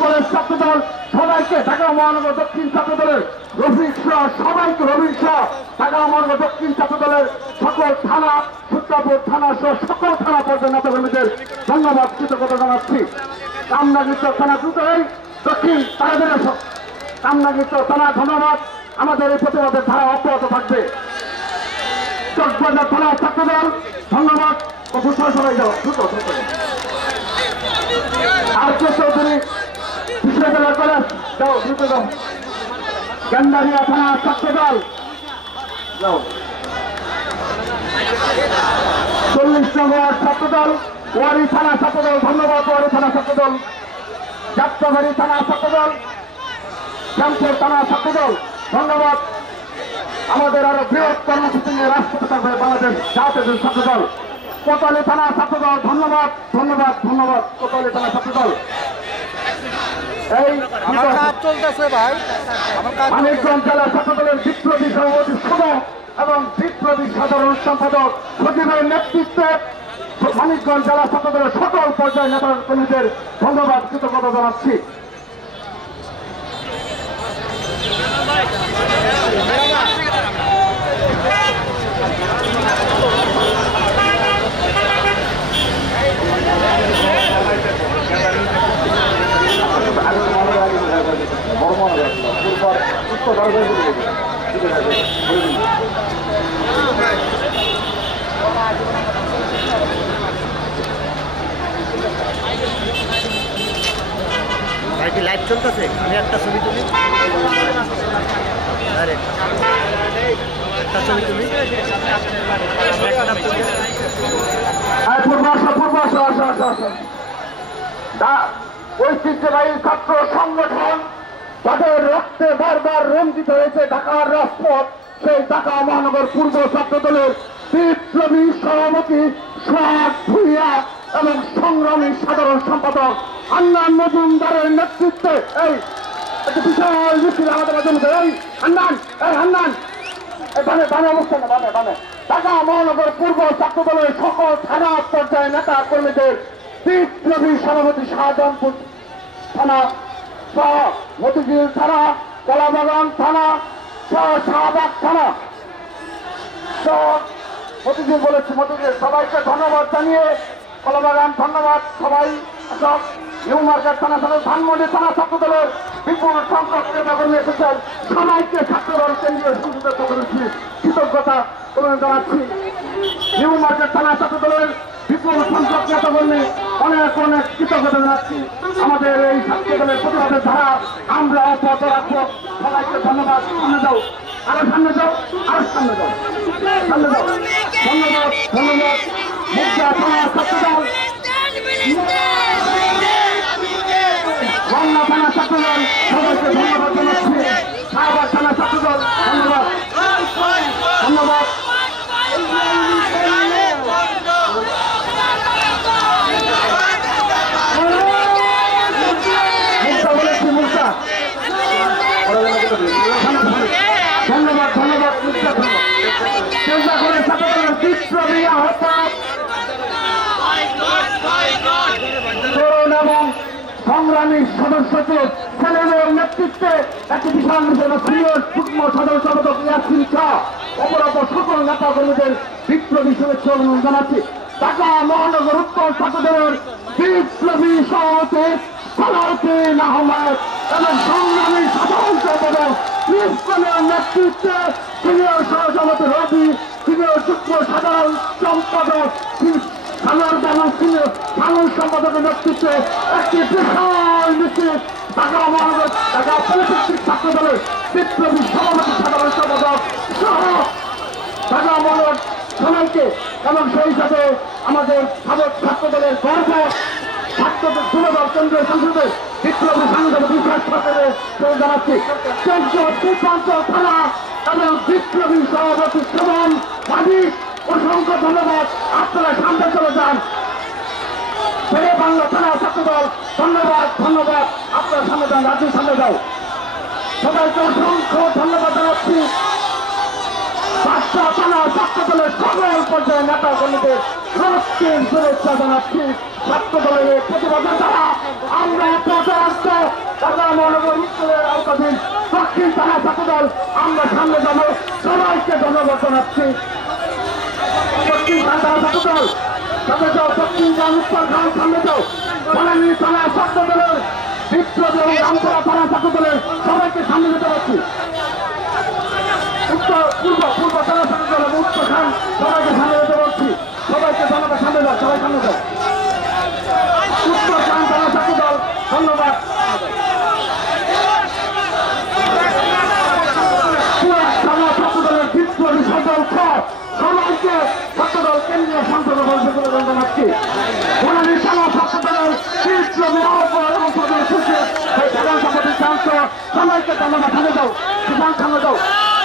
কলেজ ছাত্রদল, সবাইকে ঢাকা মহানগর দক্ষিণ ছাত্রদলের রফিক শাহ, সবাইকে রফিক শাহ, ঢাকা মহানগর দক্ষিণ ছাত্রদলের সকল থানা, সূত্রাপুর থানা সহ সকল থানা পর্যায়ের নেতা কর্মীদের ধন্যবাদ, কৃতজ্ঞতা জানাচ্ছি। কামনাগিত থানা দ্রুতই দক্ষিণ তারাদের কামনাগিত থানা ধন্যবাদ। আমাদের এই প্রতিবাদের ধারা অব্যাহত থাকবে। চকবাজার থানা ছাত্রদল ধন্যবাদ। সবাই যাও দ্রুত আর কে চৌধুরী বিশ্ববিদ্যালয় কলেজ যাও দ্রুত যাও। গেন্দারিয়া থানা ছাত্রদল যাও। 40 নম্বর ছাত্রদল ওয়ারি থানা ছাত্রদল ধন্যবাদ। ওয়ারি থানা ছাত্রদল, যাত্রাবাড়ি থানা ছাত্রদল, শ্যামপুর থানা ছাত্রদল ধন্যবাদ। আমাদের আরো বৃহৎ কর্মসূচি নিয়ে রাষ্ট্রপতি থাকবে বাংলাদেশ জাতীয় ছাত্রদল। কোতোয়ালি থানা ছাত্রদল ধন্যবাদ, ধন্যবাদ, ধন্যবাদ। কোতোয়ালি থানা ছাত্রদল এই চলতেছে ভাই। মানিকগঞ্জ জেলা ছাত্রদলের বিপ্লবী সভাপতি সহ এবং বিপ্লবী সাধারণ সম্পাদক সচিবের নেতৃত্বে মানিকগঞ্জ জেলা ছাত্রদলের সকল পর্যায়ের নেতা কর্মীদের ধন্যবাদ কৃতজ্ঞতা জানাচ্ছি। ভাই কি লাইভ চলতেছে? আমি একটা ছবি তুলি, একটা ছবি তুলি, ঐতিহ্যবাহী ছাত্র সংগঠন তাদের রক্তে বারবার রঞ্জিত হয়েছে ঢাকার রাজপথ। সেই ঢাকা মহানগর পূর্ব ছাত্র দলের বিপ্লবী সভাপতি সোহাগ ভূঁইয়া এবং সংগ্রামী সাধারণ সম্পাদক হান্নান মজুমদারের নেতৃত্বে এই একটা বিশাল মিছিল আমাদের মাধ্যমে হান্নান অবস্থান ঢাকা মহানগর পূর্ব ছাত্র দলের সকল থানা পর্যায়ে নেতা কর্মীদের বিপ্লবী সভাপতি শাহজাহানপুর থানা সহ মতিঝিল থানা, কলাবাগান থানা সহ শাহবাগ থানা সহ মতিঝিল বলেছি, মতিঝিল সবাইকে ধন্যবাদ জানিয়ে কলাবাগান ধন্যবাদ সবাই সব নিউ মার্কেট থানা সহ ধানমন্ডি থানা ছাত্র দলের বিপুল সংখ্যক নেতা কর্মী এসেছেন। সবাইকে ছাত্র দল কেন্দ্রীয় সংসদের পক্ষ থেকে কৃতজ্ঞতা জানাচ্ছি। নিউ মার্কেট থানা ছাত্র দলের বিপুল সংখ্যক নেতা কর্মী অনেক অনেক কৃতজ্ঞতা জানাচ্ছি। আমাদের এই ছাত্র দলের প্রতিবাদের ধারা আমরা অব্যাহত রাখবো। সবাইকে ধন্যবাদ। সামনে যাও, আরো সামনে যাও, আরো সামনে যাও, সামনে যাও। ধন্যবাদ ধন্যবাদ। মুক্তা থানা ছাত্র দল, বাংলা থানা ছাত্র দল সবাইকে ধন্যবাদ জানাচ্ছি। শাহবাগ থানা ছাত্র দল ধন্যবাদ ধন্যবাদ। ধন্যবাদ ধন্যবাদ। বিপ্লবী আহ্বায়ক তরুণ এবং সংগ্রামী সদস্যকে ছেলেদের নেতৃত্বে একটি বিশাল মিছিল সিনিয়র যুগ্ম সাধারণ সম্পাদক ইয়াসিন শাহ অপরাপর সকল নেতা কর্মীদের বিপ্লবী শুভেচ্ছা অভিনন্দন জানাচ্ছি। ঢাকা মহানগর উত্তর ছাত্র দলের বিপ্লবী সভাপতি সালাউদ্দিন আহমেদ এবং সংগ্রামী সাধারণ সম্পাদক ইসলামের নেতৃত্বে সিনিয়র সহসভাপতি রবি, সিনিয়র যুগ্ম সাধারণ সম্পাদক সাধারণ সম্পাদকের নেতৃত্বে একটি বিশাল মিছিল ঢাকা মহানগর ঢাকা পলিটেকনিক ছাত্র দলের বিপ্লবী সভাপতি সাধারণ সম্পাদক সহ ঢাকা মহানগর সবাইকে এবং সেই সাথে আমাদের সাবেক ছাত্র দলের গর্ব ছাত্রদের যুবদল কেন্দ্রীয় সংসদে বিপ্লবী সাংসদ বিশ্বাস সরকারের জানাচ্ছি। পূর্বাঞ্চল থানা এবং বিপ্লবী সভাপতি সুমন মালিক অসংখ্য ধন্যবাদ। আপনারা সামনে চলে যান। বাংলা থানা ছাত্র দল ধন্যবাদ ধন্যবাদ। আপনারা সামনে যান, রাজ্যের সামনে যাও। সবাইকে অসংখ্য ধন্যবাদ জানাচ্ছি। পাঁচটা থানা ছাত্র দলের সকল পর্যায়ে নেতা কর্মীদের রক্তের শুভেচ্ছা জানাচ্ছি। ছাত্র দলের প্রতিবাদের দ্বারা আমরা ঢাকা মহানগর উত্তরের আওতাধীন দক্ষিণ থানা ছাত্র দল আমরা সামনে যাবো। সবাইকে ধন্যবাদ জানাচ্ছি। দক্ষিণ থানা ছাত্র দল সামনে যাও, দক্ষিণ খান উত্তর খান সামনে যাও। বানানী থানা ছাত্র দলের বিপ্লবী এবং রামপুরা থানা ছাত্র দলের সবাইকে সামনে যেতে পারছি। পূর্ব থানা ছাত্র দল এবং উত্তর খান সবাইকে সামনে যেতে পারছি। সবাইকে ধন্যবাদ। সামনে যাও, সবাই সামনে যাও। উত্তর খান থানা ছাত্র দল ধন্যবাদ। থানা ছাত্র দলের বিপ্লবী সদল সবাইকে ছাত্র দল কেন্দ্রীয় সংসদে বলতে জানাচ্ছি। বানানী থানা ছাত্র দলের বিপ্লবী এবং সাধারণ সম্পাদক সবাইকে ধন্যবাদ। সামনে যাও, সামনে যাও।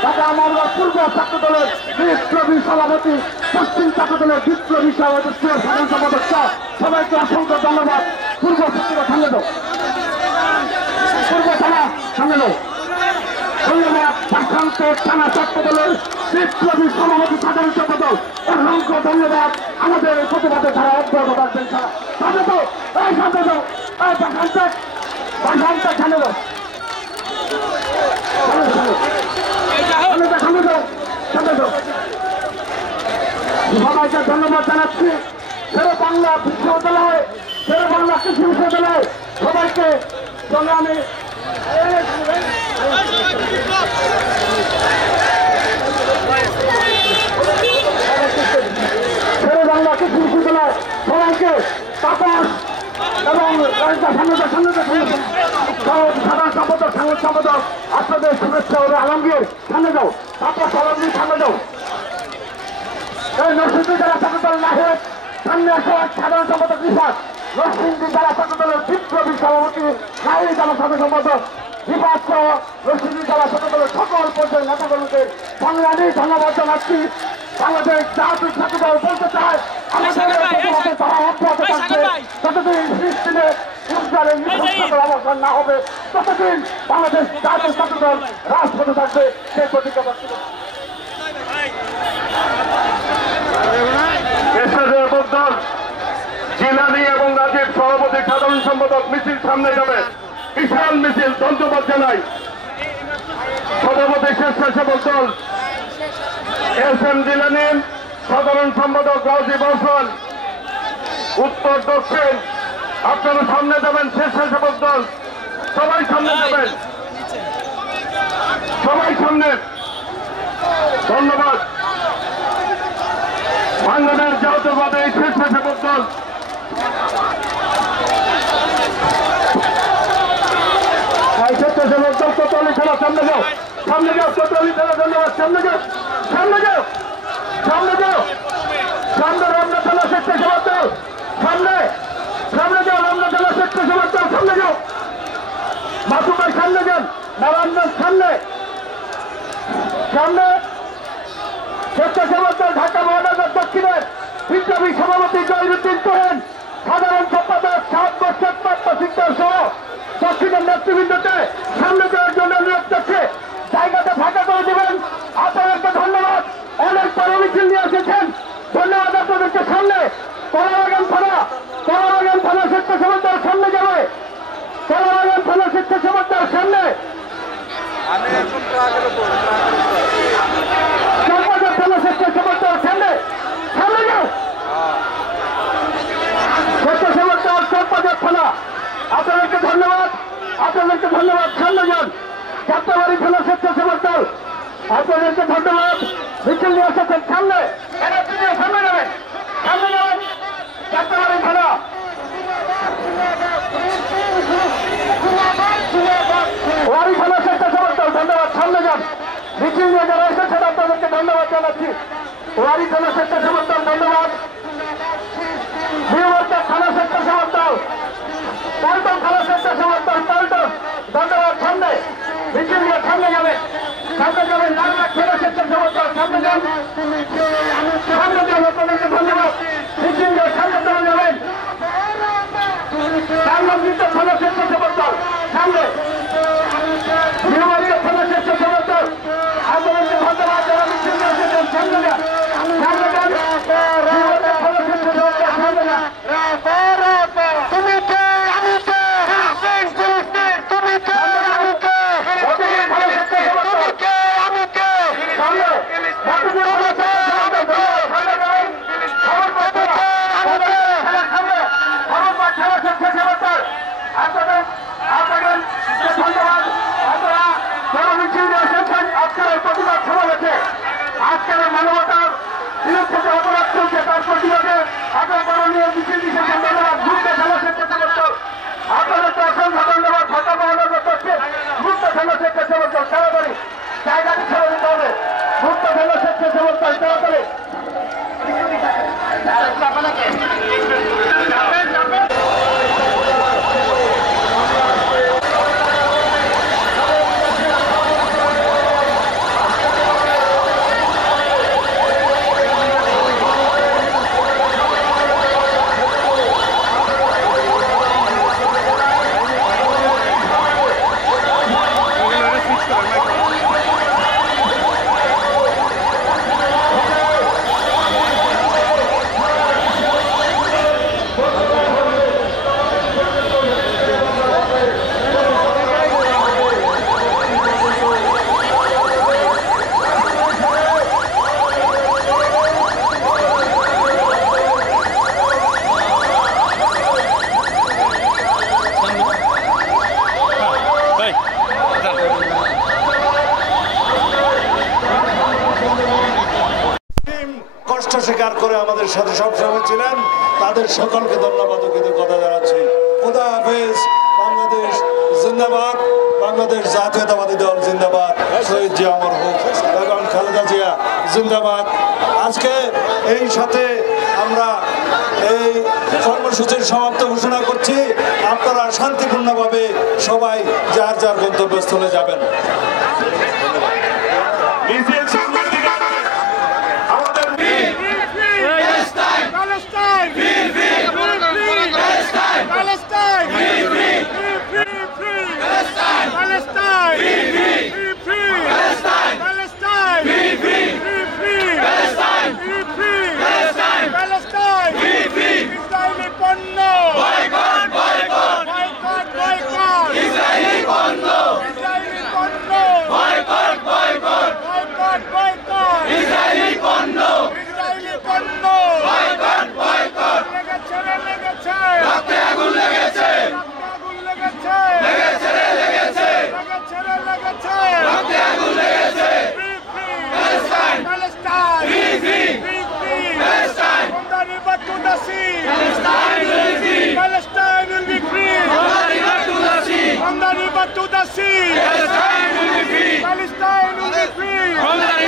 ঢাকা মহানগর পূর্ব ছাত্র দলের বিপ্লবী সভাপতি, পশ্চিম ছাত্র দলের বিপ্লবী সভাপতি সাধারণ সম্পাদক সবাইকে অসংখ্য ধন্যবাদ। পূর্ব ছাত্র সামনে দাও, পূর্ব থানা সামনে দাও। ধন্যবাদ। বাংলাদেশ থানা ছাত্র দলের বিপ্লবী সভাপতি সাধারণ সম্পাদক অসংখ্য ধন্যবাদ। আমাদের প্রতিবাদে তারা অব্যাহত রাখবেন। সামনে তো এই সামনে তো সামনে দাও সবাইকে ধন্যবাদ জানাচ্ছি। শেরে বাংলা বিশ্ববিদ্যালয়, শেরে বাংলা কৃষি বিশ্ববিদ্যালয় সবাইকে সংগ্রামে শেরে বাংলা কৃষি বিশ্ববিদ্যালয় সবাইকে তাপস এবং সাধারণ সম্পাদক সাংবাদিক সম্পাদক আপনাদের শুভেচ্ছা হবে। আলমগীর সামনে যাও, তাপস আলমগীর সামনে যাও। এই নরসিংদী জেলা ছাত্র দল নাহেদ সামনে আসো। সাধারণ সম্পাদক রিফাত, নরসিংদী জেলা ছাত্র দলের বিপ্লবী সভাপতি নাহিদ জেলা সাধারণ সম্পাদক রিফাত সহ নরসিংদী জেলা ছাত্র দলের সকল পর্যায়ের নেতাকর্মীকে সংগ্রামী ধন্যবাদ জানাচ্ছি। বাংলাদেশ জাতীয় ছাত্র দল বলতে চায় আমাদের তারা অব্যাহত থাকবে যতদিন ফিলিস্তিনে ইসরায়েলের নৃশংসতার অবসান না হবে ততদিন বাংলাদেশ জাতীয় ছাত্র দল রাজপথে থাকবে। সেই প্রতিজ্ঞা ব্যক্ত করছি। জিলানি এবং রাজীব সভাপতি সাধারণ সম্পাদক মিছিল সামনে যাবে। বিশাল মিছিল, ধন্যবাদ জানাই। সভাপতি স্বেচ্ছাসেবক দল এস.এম. জিলানি, সাধারণ সম্পাদক রাজীব হাসান, উত্তর দক্ষিণ আপনারা সামনে যাবেন। স্বেচ্ছাসেবক দল সবাই সামনে যাবেন, সবাই সামনে। ধন্যবাদ। বাংলাদেশ জাতীয়তাবাদী স্বেচ্ছাসেবক দল স্বেচ্ছাসেবক দল কোতোয়ালি থানা সামনে যাও, সামনে যাও। কোতোয়ালি থানা ধন্যবাদ। সামনে যাও, সামনে যাও, সামনে যাও। সামনে রমনা থানা স্বেচ্ছাসেবক দল সামনে, সামনে যাও। রমনা থানা স্বেচ্ছাসেবক দল সামনে যাও। মাসুমাই সামনে যান। নারায়ণগঞ্জ সামনে, সামনে। স্বেচ্ছাসেবক দল ঢাকা মহানগর দক্ষিণের বিপ্লবী সভাপতি জয়রুদ্দিন তোহেন, সাধারণ সম্পাদক সিকদার সহ দক্ষিণের নেতৃবৃন্দকে সামনে যাওয়ার জন্য অনুরোধ করছে। জায়গাটা ফাঁকা করে দেবেন। আপনাদেরকে ধন্যবাদ। অনেক বড় মিছিল নিয়ে এসেছেন, ধন্যবাদ আপনাদেরকে। সামনে কলাবাগান থানা স্বেচ্ছাসেবক দল সামনে যাবে। কলাবাগান থানা স্বেচ্ছাসেবক দল সামনে। স্বেচ্ছাসেবক দল সামনে, সামনে যাও। স্বেচ্ছাসেবক দল চৌপাজর থানা আপনাদেরকে ধন্যবাদ, আপনাদেরকে ধন্যবাদ। সামনে যান। যাত্রাবাড়ি থানা স্বেচ্ছাসেবক দল আপনাদেরকে ধন্যবাদ। মিছিল নিয়ে এসেছেন সামনে, সামনে যাবেন, সামনে যাবেন। যাত্রাবাড়ি থানা ওয়ারি থানা স্বেচ্ছাসেবক দল ধন্যবাদ। সামনে যান। মিছিল নিয়ে যারা এসেছেন আপনাদেরকে ধন্যবাদ জানাচ্ছি। ওয়ারি থানা স্বেচ্ছাসেবক দল ধন্যবাদ। নিউমার্কেট থানা স্বেচ্ছাসেবক দল, পল্টন থানা স্বেচ্ছাসেবক দল পল্টন ধন্যবাদ। সামনে মিছিল নিয়ে সামনে যাবেন, সামনে যাবেন। লালবাগ থানা স্বেচ্ছাসেবক দল সামনে যান, সামনে যান। আপনাদেরকে ধন্যবাদ। মিছিল নিয়ে সামনে চলে যাবেন। লালবাগ থানা স্বেচ্ছাসেবক দল সামনে, নিউমার্কেট থানা স্বেচ্ছাসেবক দল আপনাদেরকে ধন্যবাদ। যারা মিছিল নিয়ে এসেছেন সামনে যান, সামনে যান। নিউমার্কেট থানা স্বেচ্ছাসেবক দল সামনে যান। আজকের মানবতার বিরুদ্ধে যে অপরাধ চলছে তার প্রতিবাদে আপনার মাননীয় মিছিল দিয়েছেন। ধন্যবাদ। মুক্ত খেলা স্বেচ্ছাসেবক দল আপনাদেরকে অসংখ্য ধন্যবাদ। ঢাকা মহানগর দক্ষিণ মুক্ত খেলা স্বেচ্ছাসেবক দল তাড়াতাড়ি জায়গাটি ছেড়ে দিতে হবে। মুক্ত খেলা স্বেচ্ছাসেবক দল তাড়াতাড়ি। করে আমাদের সাথে সবসময় ছিলেন, তাদের সকলকে ধন্যবাদ ও কৃতজ্ঞতা জানাচ্ছি। খুদা হাফেজ। বাংলাদেশ জিন্দাবাদ, বাংলাদেশ জাতীয়তাবাদী দল জিন্দাবাদ, শহীদ জিয়া অমর হোক এবং খালেদা জিয়া জিন্দাবাদ। আজকে এই সাথে আমরা এই কর্মসূচির সমাপ্ত ঘোষণা করছি। আপনারা শান্তিপূর্ণভাবে সবাই যার যার গন্তব্যস্থলে যাবেন।